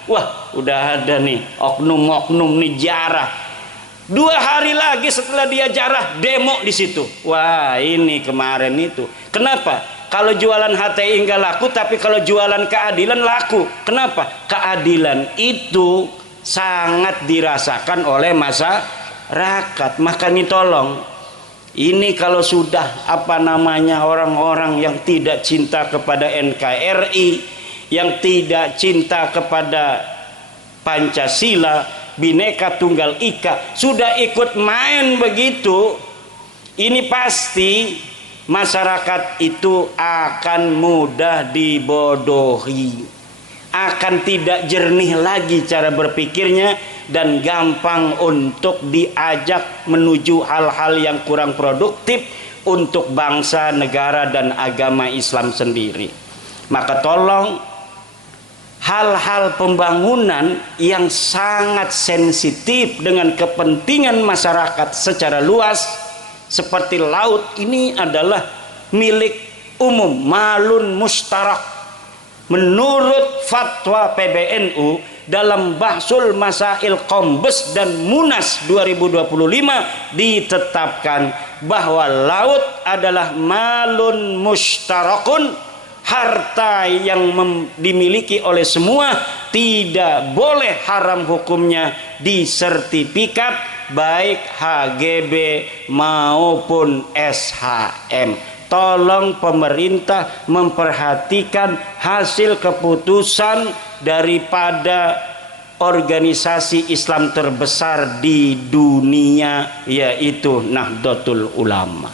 Wah udah ada nih oknum-oknum nih jarah. 2 hari lagi setelah dia jarah demo di situ. Wah ini kemarin itu. Kenapa? Kalau jualan HTI enggak laku, tapi kalau jualan keadilan laku. Kenapa? Keadilan itu sangat dirasakan oleh masyarakat. Maka ini tolong, ini kalau sudah orang-orang yang tidak cinta kepada NKRI, yang tidak cinta kepada Pancasila, Bhinneka Tunggal Ika, sudah ikut main begitu, ini pasti masyarakat itu akan mudah dibodohi, akan tidak jernih lagi cara berpikirnya, dan gampang untuk diajak menuju hal-hal yang kurang produktif untuk bangsa, negara, dan agama Islam sendiri. Maka tolong, hal-hal pembangunan yang sangat sensitif dengan kepentingan masyarakat secara luas seperti laut ini adalah milik umum, malun mustarak. Menurut fatwa PBNU dalam Bahsul Masail Kombes dan Munas 2025 ditetapkan bahwa laut adalah malun mustarakun, harta yang dimiliki oleh semua, tidak boleh haram hukumnya disertifikat baik HGB maupun SHM. Tolong pemerintah memperhatikan hasil keputusan daripada organisasi Islam terbesar di dunia, yaitu Nahdlatul Ulama.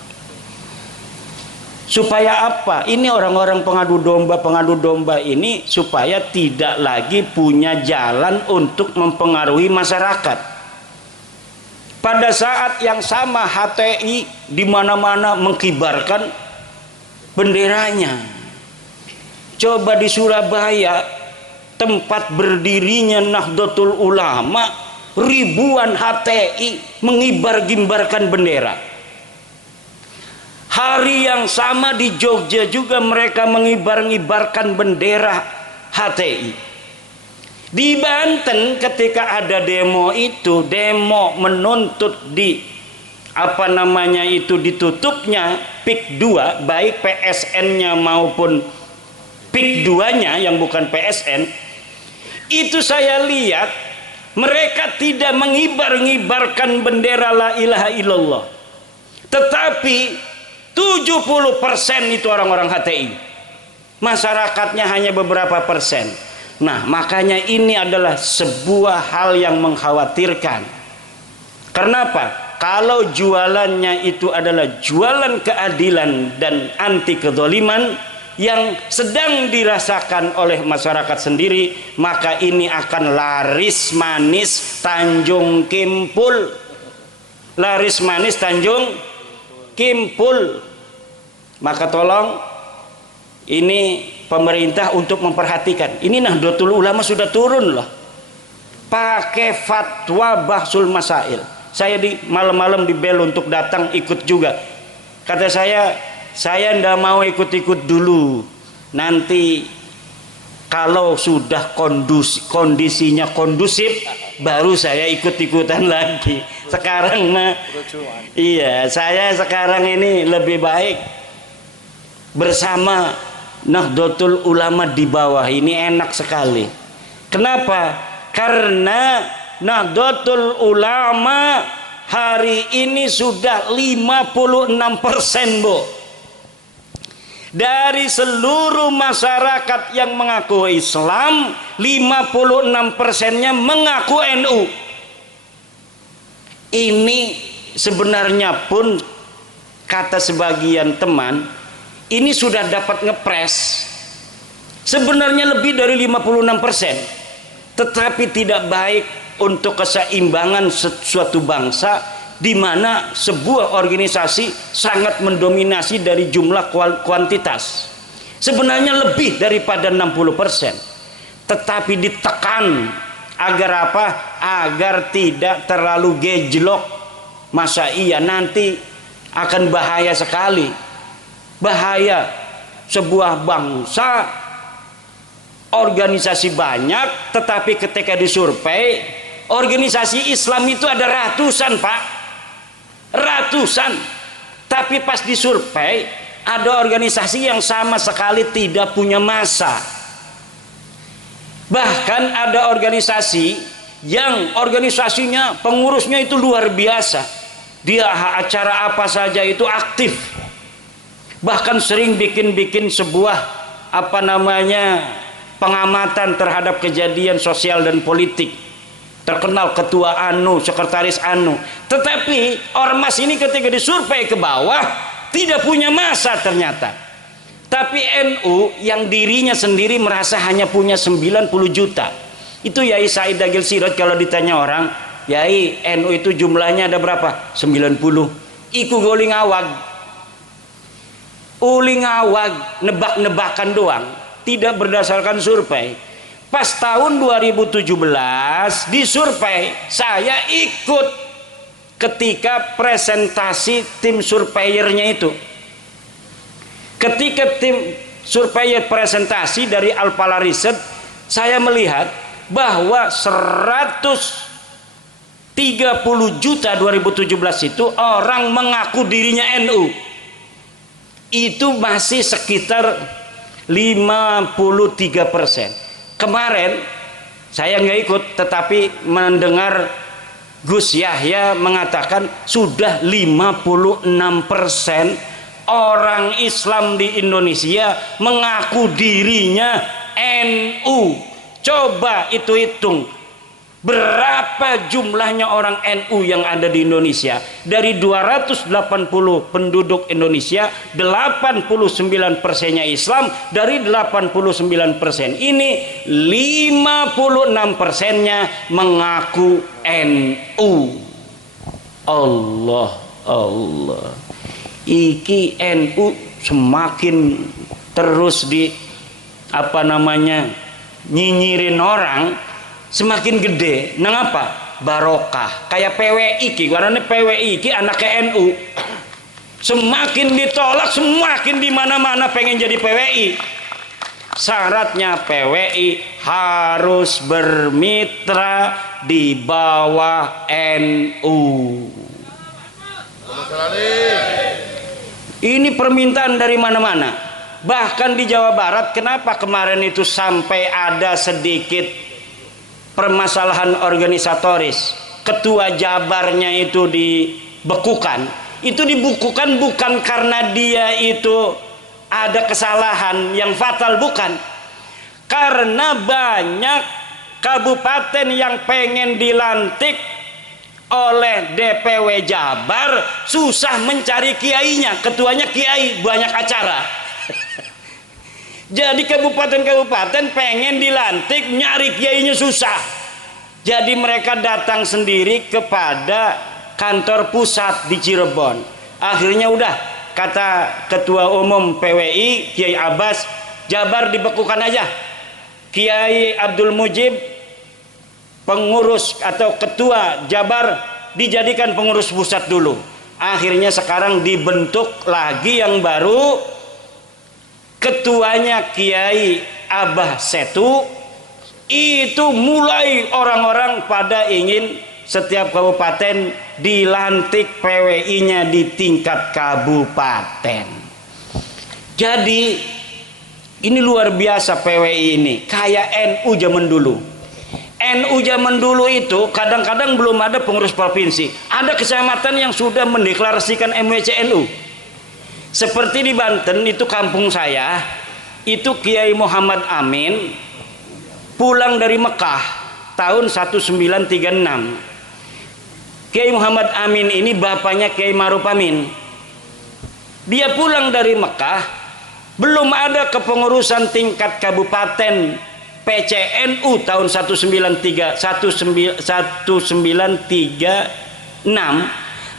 Supaya apa? Ini orang-orang pengadu domba ini supaya tidak lagi punya jalan untuk mempengaruhi masyarakat. Pada saat yang sama HTI di mana-mana mengibarkan benderanya. Coba di Surabaya, tempat berdirinya Nahdlatul Ulama, ribuan HTI mengibar-gimbarkan bendera. Hari yang sama di Jogja juga mereka mengibar-ngibarkan bendera HTI. Di Banten ketika ada demo itu, demo menuntut ditutupnya PIK 2, baik PSN-nya maupun PIK 2-nya yang bukan PSN, itu saya lihat mereka tidak mengibar-ngibarkan bendera la ilaha illallah, tetapi 70% itu orang-orang HTI, masyarakatnya hanya beberapa persen. Nah, makanya ini adalah sebuah hal yang mengkhawatirkan. Kenapa? Kalau jualannya itu adalah jualan keadilan dan anti kezaliman yang sedang dirasakan oleh masyarakat sendiri, maka ini akan laris manis Tanjung Kimpul. Laris manis Tanjung Kimpul. Maka tolong ini pemerintah untuk memperhatikan. Ini Nahdlatul Ulama sudah turun loh, pakai fatwa Bahsul Masail. Saya di malam-malam di bel untuk datang ikut juga. Kata saya ndak mau ikut-ikut dulu. Nanti kalau sudah kondisinya kondusif, baru saya ikut-ikutan lagi. Sekarang mah, iya, saya sekarang ini lebih baik bersama Nahdlatul Ulama di bawah. Ini enak sekali. Kenapa? Karena Nahdlatul Ulama hari ini sudah 56%, Bu. Dari seluruh masyarakat yang mengaku Islam, 56%-nya mengaku NU. Ini sebenarnya pun kata sebagian teman, ini sudah dapat ngepres sebenarnya lebih dari 56%, tetapi tidak baik untuk keseimbangan suatu bangsa di mana sebuah organisasi sangat mendominasi dari jumlah kuantitas. Sebenarnya lebih daripada 60%, tetapi ditekan agar apa? Agar tidak terlalu gejlok. Masa iya, nanti akan bahaya sekali. Bahaya sebuah bangsa organisasi banyak, tetapi ketika disurvei organisasi Islam itu ada ratusan, Pak, ratusan, tapi pas disurvei ada organisasi yang sama sekali tidak punya massa. Bahkan ada organisasi yang organisasinya pengurusnya itu luar biasa, dia acara apa saja itu aktif, bahkan sering bikin sebuah pengamatan terhadap kejadian sosial dan politik. terkenal ketua anu, sekretaris anu. Tetapi ormas ini ketika disurvei ke bawah tidak punya massa ternyata. Tapi NU yang dirinya sendiri merasa hanya punya 90 juta. Itu Yai Said Agil Siraj kalau ditanya orang, Yai NU itu jumlahnya ada berapa? 90. Iku goling awag. Uling awag, nebak-nebakan doang, tidak berdasarkan survei. Pas tahun 2017 disurvei, saya ikut ketika presentasi tim surveyornya itu. Ketika tim surveyor presentasi dari Alpala Research, saya melihat bahwa 130 juta 2017 itu orang mengaku dirinya NU. Itu masih sekitar 53%. Kemarin saya nggak ikut, tetapi mendengar Gus Yahya mengatakan sudah 56% orang Islam di Indonesia mengaku dirinya NU. Coba itu hitung, berapa jumlahnya orang NU yang ada di Indonesia? Dari 280 penduduk Indonesia, 89%-nya Islam. Dari 89% ini 56%-nya mengaku NU. Allah Allah, iki NU semakin terus di nyinyirin orang, semakin gede. Nang apa? Barokah. Kayak PWI ki, karena PWI ki anaknya NU. Semakin ditolak, semakin di mana-mana pengen jadi PWI. Syaratnya PWI harus bermitra di bawah NU. Ini permintaan dari mana-mana. Bahkan di Jawa Barat, kenapa kemarin itu sampai ada sedikit permasalahan organisatoris, ketua Jabarnya itu dibekukan. Itu dibukukan bukan karena dia itu ada kesalahan yang fatal, bukan. Karena banyak kabupaten yang pengen dilantik oleh DPW Jabar susah mencari kiainya, ketuanya kiai, banyak acara. Jadi kabupaten-kabupaten pengen dilantik, nyari kiainya susah. Jadi mereka datang sendiri kepada kantor pusat di Cirebon. Akhirnya udah, kata ketua umum PWI Kiai Abbas, Jabar dibekukan aja. Kiai Abdul Mujib pengurus atau ketua Jabar dijadikan pengurus pusat dulu. Akhirnya sekarang dibentuk lagi yang baru, ketuanya Kiai Abah Setu. Itu mulai orang-orang pada ingin setiap kabupaten dilantik PWI-nya di tingkat kabupaten. Jadi ini luar biasa PWI ini, kayak NU zaman dulu. NU zaman dulu itu kadang-kadang belum ada pengurus provinsi. Ada kecamatan yang sudah mendeklarasikan MWCNU. Seperti di Banten itu kampung saya, itu Kiai Muhammad Amin pulang dari Mekah tahun 1936. Kiai Muhammad Amin ini bapaknya Kiai Maruf Amin. Dia pulang dari Mekah, belum ada kepengurusan tingkat kabupaten PCNU tahun 1936.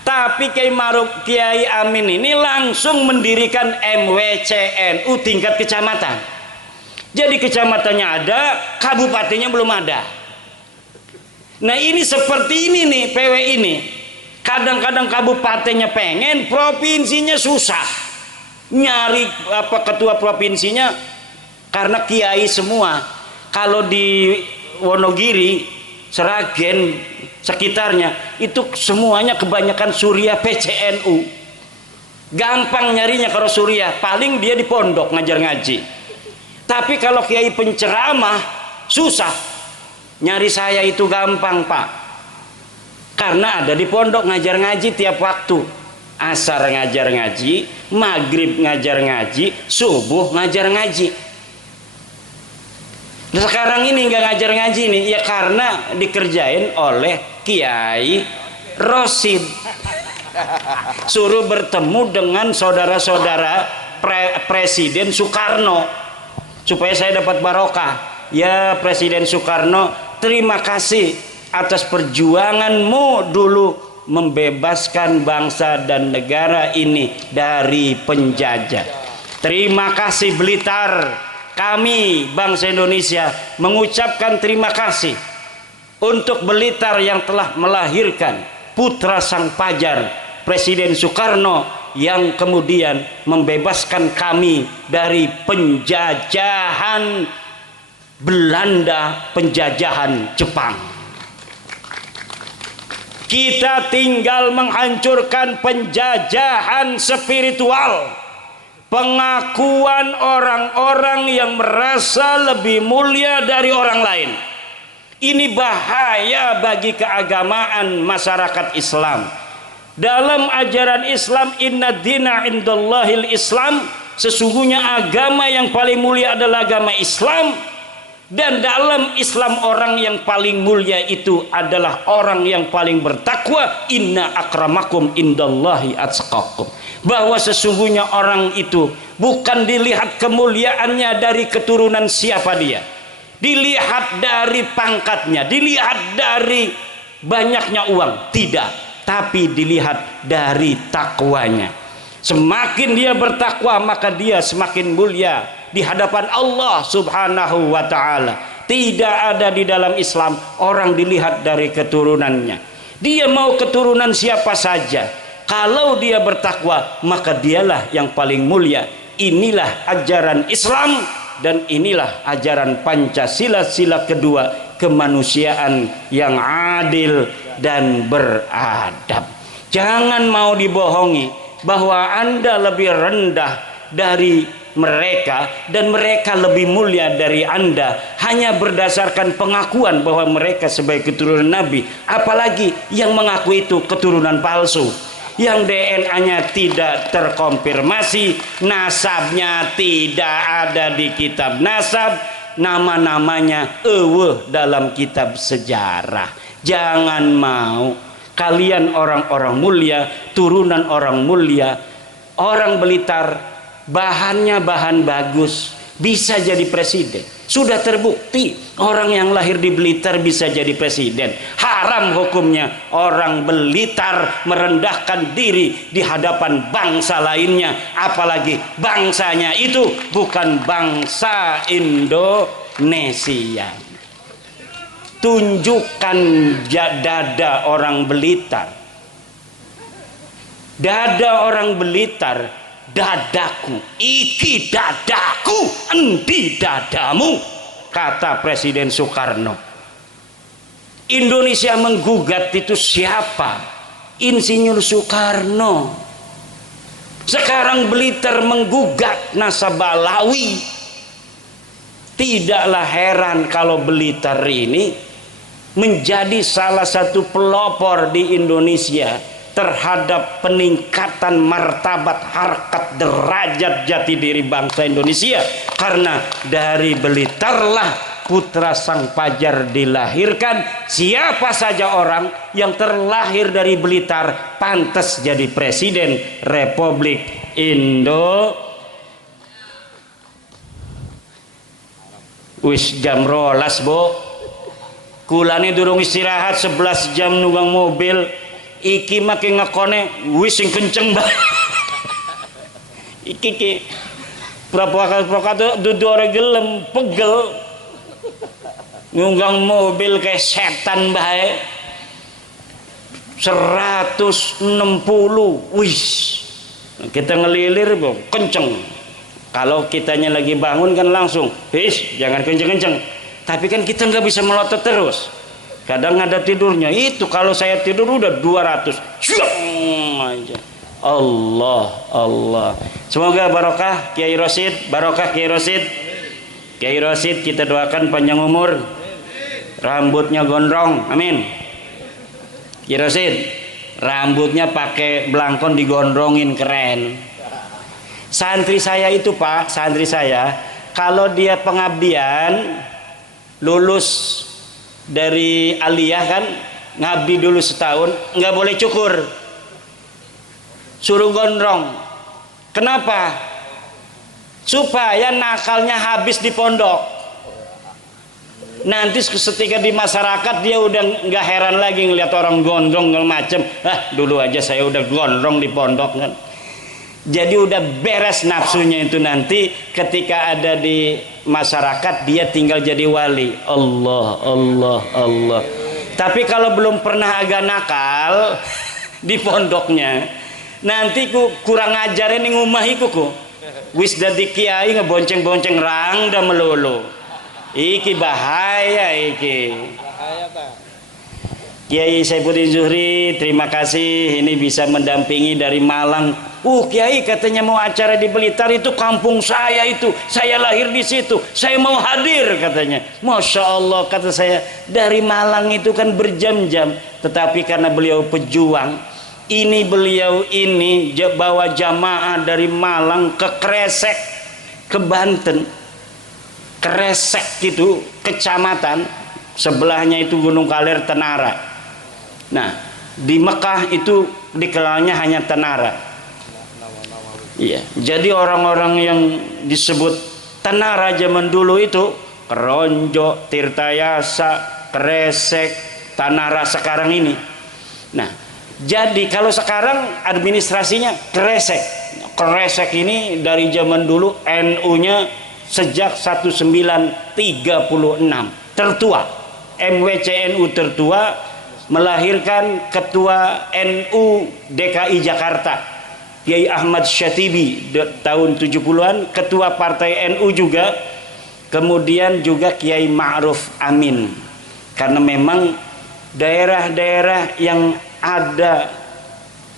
Tapi Kiai Amin ini langsung mendirikan MWCNU tingkat kecamatan. Jadi kecamatannya ada, kabupatennya belum ada. Nah ini seperti ini nih PWI ini. Kadang-kadang kabupatennya pengen, provinsinya susah. Nyari ketua provinsinya karena kiai semua. Kalau di Wonogiri, Seragen, sekitarnya itu semuanya kebanyakan Surya PCNU. Gampang nyarinya kalau Surya, paling dia di pondok ngajar ngaji. Tapi kalau kiai penceramah susah. Nyari saya itu gampang, Pak. Karena ada di pondok ngajar ngaji tiap waktu. Asar ngajar ngaji, maghrib ngajar ngaji, subuh ngajar ngaji. Sekarang ini nggak ngajar ngaji nih, ya karena dikerjain oleh Kiai Rosid. Suruh bertemu dengan saudara-saudara Presiden Soekarno supaya saya dapat barokah. Ya Presiden Soekarno, terima kasih atas perjuanganmu dulu membebaskan bangsa dan negara ini dari penjajah. Terima kasih Blitar. Kami bangsa Indonesia mengucapkan terima kasih untuk Blitar yang telah melahirkan putra sang pajar Presiden Soekarno yang kemudian membebaskan kami dari penjajahan Belanda, penjajahan Jepang. Kita tinggal menghancurkan penjajahan spiritual, pengakuan orang-orang yang merasa lebih mulia dari orang lain. Ini bahaya bagi keagamaan masyarakat Islam. Dalam ajaran Islam, inna dina indallahil Islam, sesungguhnya agama yang paling mulia adalah agama Islam. Dan dalam Islam orang yang paling mulia itu adalah orang yang paling bertakwa. Inna akramakum indallahi atqakum. Bahwa sesungguhnya orang itu bukan dilihat kemuliaannya dari keturunan siapa dia, dilihat dari pangkatnya, dilihat dari banyaknya uang, tidak, tapi dilihat dari takwanya. Semakin dia bertakwa maka dia semakin mulia di hadapan Allah Subhanahu wa ta'ala. Tidak ada di dalam Islam orang dilihat dari keturunannya. Dia mau keturunan siapa saja, kalau dia bertakwa maka dialah yang paling mulia. Inilah ajaran Islam dan inilah ajaran Pancasila, sila kedua, kemanusiaan yang adil dan beradab. Jangan mau dibohongi bahwa Anda lebih rendah dari mereka dan mereka lebih mulia dari Anda hanya berdasarkan pengakuan bahwa mereka sebagai keturunan Nabi. Apalagi yang mengaku itu keturunan palsu, yang DNA-nya tidak terkonfirmasi, nasabnya tidak ada di kitab nasab, nama-namanya dalam kitab sejarah. Jangan mau. Kalian orang-orang mulia, turunan orang mulia, orang Blitar, bahannya bahan bagus, bisa jadi presiden. Sudah terbukti orang yang lahir di Blitar bisa jadi presiden. Haram hukumnya orang Blitar merendahkan diri di hadapan bangsa lainnya, apalagi bangsanya itu bukan bangsa Indonesia. Tunjukkan dada orang Blitar. Dada orang Blitar, dadaku, iki dadaku, endi dadamu, kata Presiden Soekarno. Indonesia menggugat itu siapa? Insinyur Soekarno. Sekarang Blitar menggugat nasabah Lawi. Tidaklah heran kalau Blitar ini menjadi salah satu pelopor di Indonesia terhadap peningkatan martabat, harkat, derajat, jati diri bangsa Indonesia. Karena dari Blitarlah putra sang pajar dilahirkan. Siapa saja orang yang terlahir dari Blitar pantas jadi presiden Republik Indonesia. Wis jam rolas, Bo. Kulane durung istirahat 11 jam nunggang mobil. Iki makin ngekone wis sing kenceng banget. Iki berapa dudu ora gelem, pegel. Nunggang mobil kayak setan bae. 160. Wis. Kita ngelilir, Bo, kenceng. Kalau kitanya lagi bangun kan langsung, jangan kenceng-kenceng. Tapi kan kita nggak bisa melotot terus. Kadang ada tidurnya. Itu kalau saya tidur udah 200. Aja. Allah. Semoga barokah Kiai Rosid, barokah Kiai Rosid. Kiai Rosid kita doakan panjang umur. Rambutnya gondrong, amin. Kiai Rosid, rambutnya pakai belangkon digondrongin, keren. Santri saya itu, Pak, santri saya, kalau dia pengabdian lulus dari aliyah kan, ngabdi dulu setahun, nggak boleh cukur, suruh gondrong. Kenapa? Supaya nakalnya habis di pondok. Nanti ketika di masyarakat dia udah nggak heran lagi ngeliat orang gondrong macem. Dulu aja saya udah gondrong di pondok kan. Jadi udah beres nafsunya itu, nanti ketika ada di masyarakat dia tinggal jadi wali. Allah, Allah, Allah. Tapi kalau belum pernah agak nakal di pondoknya, nanti ku kurang ajarin ning omahiku ku. Wis dadi kiai ngebonceng-bonceng rangda melulu. Iki bahaya iki. Bahaya, Pak. Kiai Saifuddin Zuhri, terima kasih ini bisa mendampingi dari Malang. Kiai katanya mau acara di Blitar, itu kampung saya itu. Saya lahir di situ. Saya mau hadir katanya. Masya Allah, kata saya, dari Malang itu kan berjam-jam. Tetapi karena beliau pejuang, beliau ini bawa jamaah dari Malang ke Kresek, ke Banten. Kresek itu kecamatan, sebelahnya itu Gunung Kaler Tenara. Nah, di Mekah itu dikenalnya hanya Tenara. Iya, jadi orang-orang yang disebut Tenara zaman dulu itu Keronjo, Tirtayasa, Kresek, Tanara sekarang ini. Nah, jadi kalau sekarang administrasinya Kresek. Kresek ini dari zaman dulu NU-nya sejak 1936 tertua, MWCNU tertua, melahirkan ketua NU DKI Jakarta Kiai Ahmad Syatibi tahun 70-an, ketua partai NU juga, kemudian juga Kiai Ma'ruf Amin. Karena memang daerah-daerah yang ada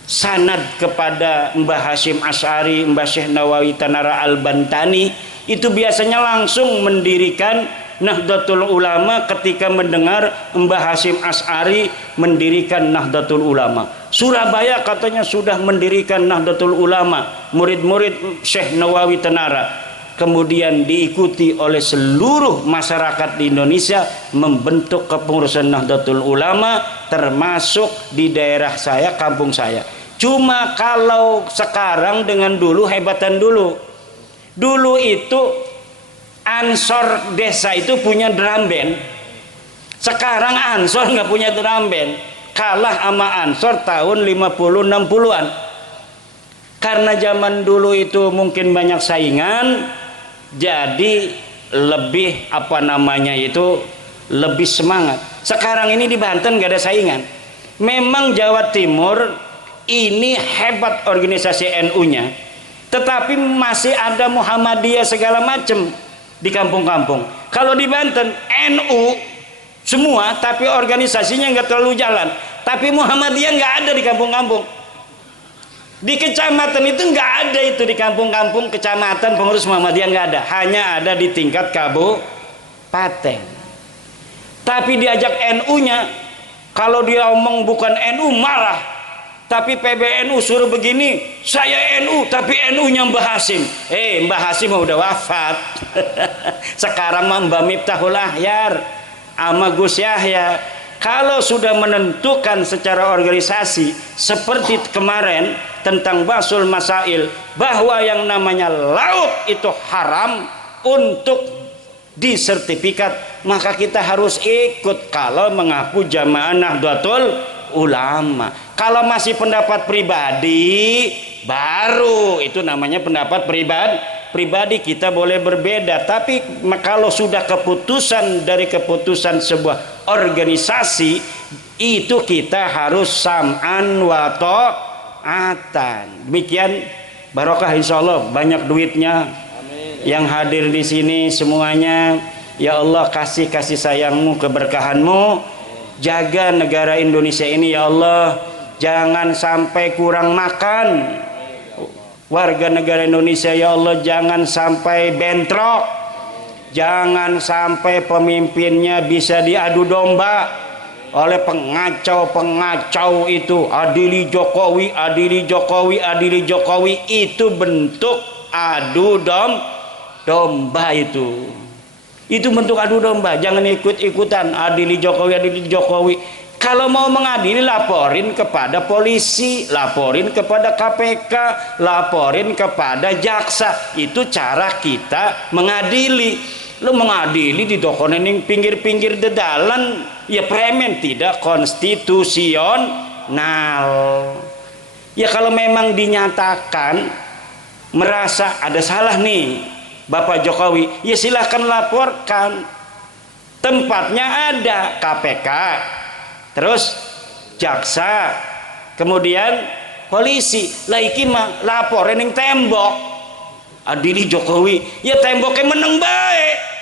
sanad kepada Mbah Hasyim Asy'ari, Mbah Syekh Nawawi Tanara Al-Bantani, itu biasanya langsung mendirikan Nahdlatul Ulama ketika mendengar Mbah Hasyim Asy'ari mendirikan Nahdlatul Ulama. Surabaya katanya sudah mendirikan Nahdlatul Ulama, murid-murid Syekh Nawawi Tanara. Kemudian diikuti oleh seluruh masyarakat di Indonesia membentuk kepengurusan Nahdlatul Ulama, termasuk di daerah saya, kampung saya. Cuma kalau sekarang dengan dulu, hebatan dulu. Dulu itu Ansor desa itu punya drum band. Sekarang Ansor nggak punya drum band. Kalah sama Ansor tahun 50-60-an. Karena zaman dulu itu mungkin banyak saingan, jadi lebih lebih semangat. Sekarang ini di Banten nggak ada saingan. Memang Jawa Timur ini hebat organisasi NU-nya. Tetapi masih ada Muhammadiyah segala macam di kampung-kampung. Kalau di Banten NU semua, tapi organisasinya nggak terlalu jalan. Tapi Muhammadiyah nggak ada di kampung-kampung. Di kecamatan itu nggak ada, itu di kampung-kampung kecamatan pengurus Muhammadiyah nggak ada. Hanya ada di tingkat kabupaten. Tapi diajak NU-nya, kalau dia omong bukan NU marah. Tapi PBNU suruh begini, saya NU tapi NU-nya Mbah Hasyim. Mbah Hasyim udah wafat. Sekarang Mbah Miftahul Ahyar sama Gus Yahya. Kalau sudah menentukan secara organisasi seperti kemarin tentang Basul Masail, bahwa yang namanya laut itu haram untuk disertifikat, maka kita harus ikut kalau mengaku jamaah Nahdlatul Ulama. Kalau masih pendapat pribadi, baru itu namanya pendapat pribadi, kita boleh berbeda. Tapi kalau sudah keputusan dari keputusan sebuah organisasi, itu kita harus sam'an wa ta'atan. Demikian, barokah insyaallah, banyak duitnya. Amin. Yang hadir di sini semuanya, ya Allah kasih sayangmu, keberkahanmu. Jaga negara Indonesia ini ya Allah, jangan sampai kurang makan. Warga negara Indonesia ya Allah jangan sampai bentrok. Jangan sampai pemimpinnya bisa diadu domba oleh pengacau itu. Adili Jokowi, adili Jokowi, adili Jokowi, itu bentuk adu domba itu. Itu bentuk adu domba. Jangan ikut-ikutan adili Jokowi. Kalau mau mengadili, laporin kepada polisi, laporin kepada KPK, laporin kepada jaksa. Itu cara kita mengadili. Lu mengadili di dokonening pinggir-pinggir dedalan, ya premen, tidak konstitusional. Ya kalau memang dinyatakan merasa ada salah nih Bapak Jokowi, ya silahkan laporkan. Tempatnya ada KPK, terus jaksa, kemudian polisi. Lah iki mah laporin ning tembok. Adili Jokowi, ya temboknya meneng baik.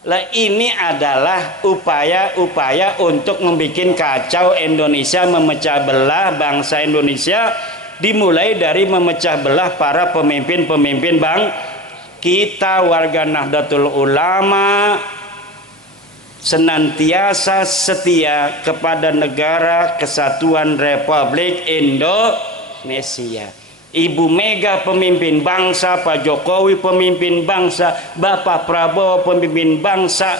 Lah ini adalah upaya-upaya untuk membuat kacau Indonesia, memecah belah bangsa Indonesia, dimulai dari memecah belah para pemimpin-pemimpin bang. Kita warga Nahdlatul Ulama senantiasa setia kepada negara kesatuan Republik Indonesia. Ibu Mega pemimpin bangsa, Pak Jokowi pemimpin bangsa, Bapak Prabowo pemimpin bangsa,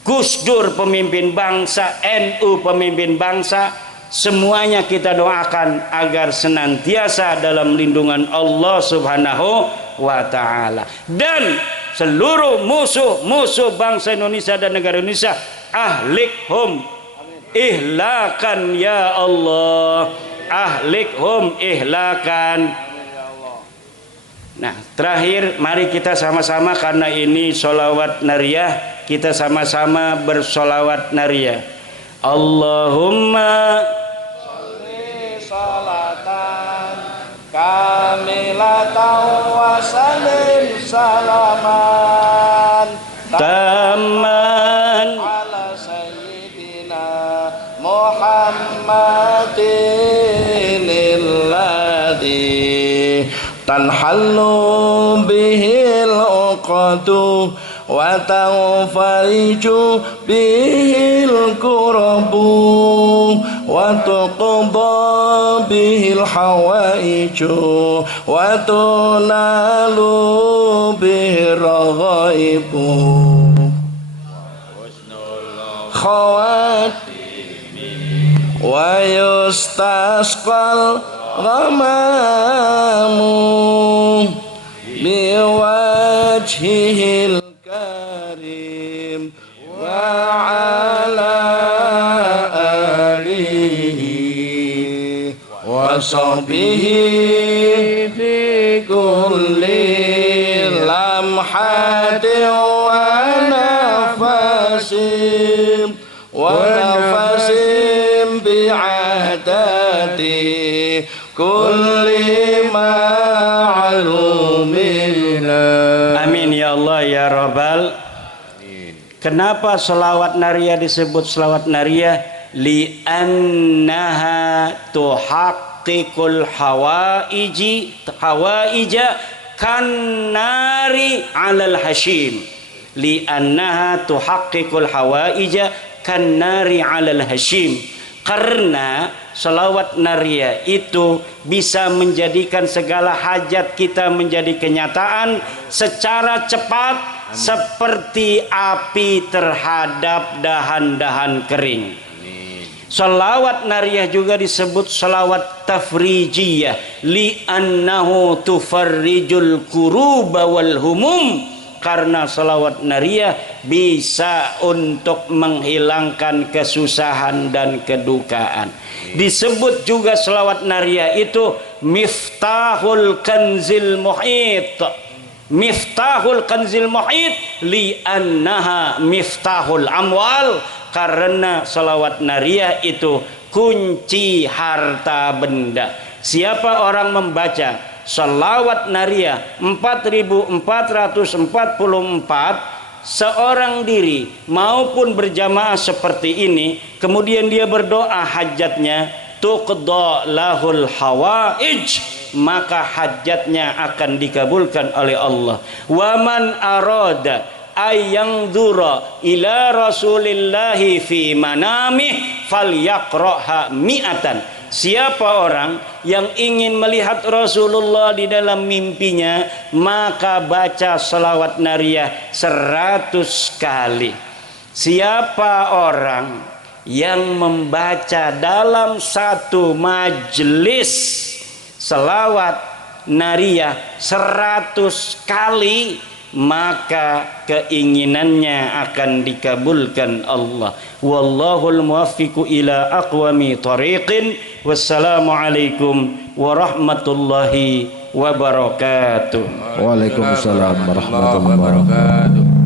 Gus Dur pemimpin bangsa, NU pemimpin bangsa. Semuanya kita doakan agar senantiasa dalam lindungan Allah Subhanahu wa ta'ala. Dan seluruh musuh bangsa Indonesia dan negara Indonesia, ahlikhum ihlakan ya Allah, ahlikhum ihlakan. Nah, terakhir mari kita sama-sama, karena ini sholawat nariyah, kita sama-sama bersolawat nariyah. Allahumma sholli sholatan kamilatan wa sallim salaman taman ala sayyidina Muhammadin alladhi tanhallu bihil uqadu wa tanfariju bihil kurabu wa tuqda bihil hawaiju wa tunalu bihil raghaibu khawat wa yustasqal ghamamu biwajhihil karim wa ala alihi wa sahbihi fi kulli lamhatin wa nafasin bi'adati kulli ma'lumin. Amin ya Allah ya Rabbal. Kenapa selawat nariyah disebut selawat nariyah? Li'annaha tuhaqqiqul hawaija kannari 'alal hashim. Li'annaha tuhaqqiqul hawaija kannari 'alal hashim. Karena selawat nariyah itu bisa menjadikan segala hajat kita menjadi kenyataan secara cepat, seperti api terhadap dahan-dahan kering. Selawat nariyah juga disebut selawat tafrijiyah, li'annahu tufarrijul kuruba wal humum. Karena selawat nariyah bisa untuk menghilangkan kesusahan dan kedukaan. Disebut juga selawat nariyah itu miftahul kanzil muhit. Miftahul kanzil muhit li'annaha miftahul amwal. Karena selawat nariyah itu kunci harta benda. Siapa orang membaca selawat nariyah 4444 seorang diri maupun berjamaah seperti ini, kemudian dia berdoa hajatnya, tuqda lahul hawaij, maka hajatnya akan dikabulkan oleh Allah. Wa man arada ayang dzura ila rasulillahi fi manamih falyaqraha mi'atan. siapa orang yang ingin melihat Rasulullah di dalam mimpinya, maka baca selawat nariyah 100 kali. Siapa orang yang membaca dalam satu majelis selawat nariyah 100 kali, maka keinginannya akan dikabulkan Allah. Wallahul muwaffiqu ila aqwami thariqin. Wassalamualaikum warahmatullahi wabarakatuh. Waalaikumsalam warahmatullahi wabarakatuh.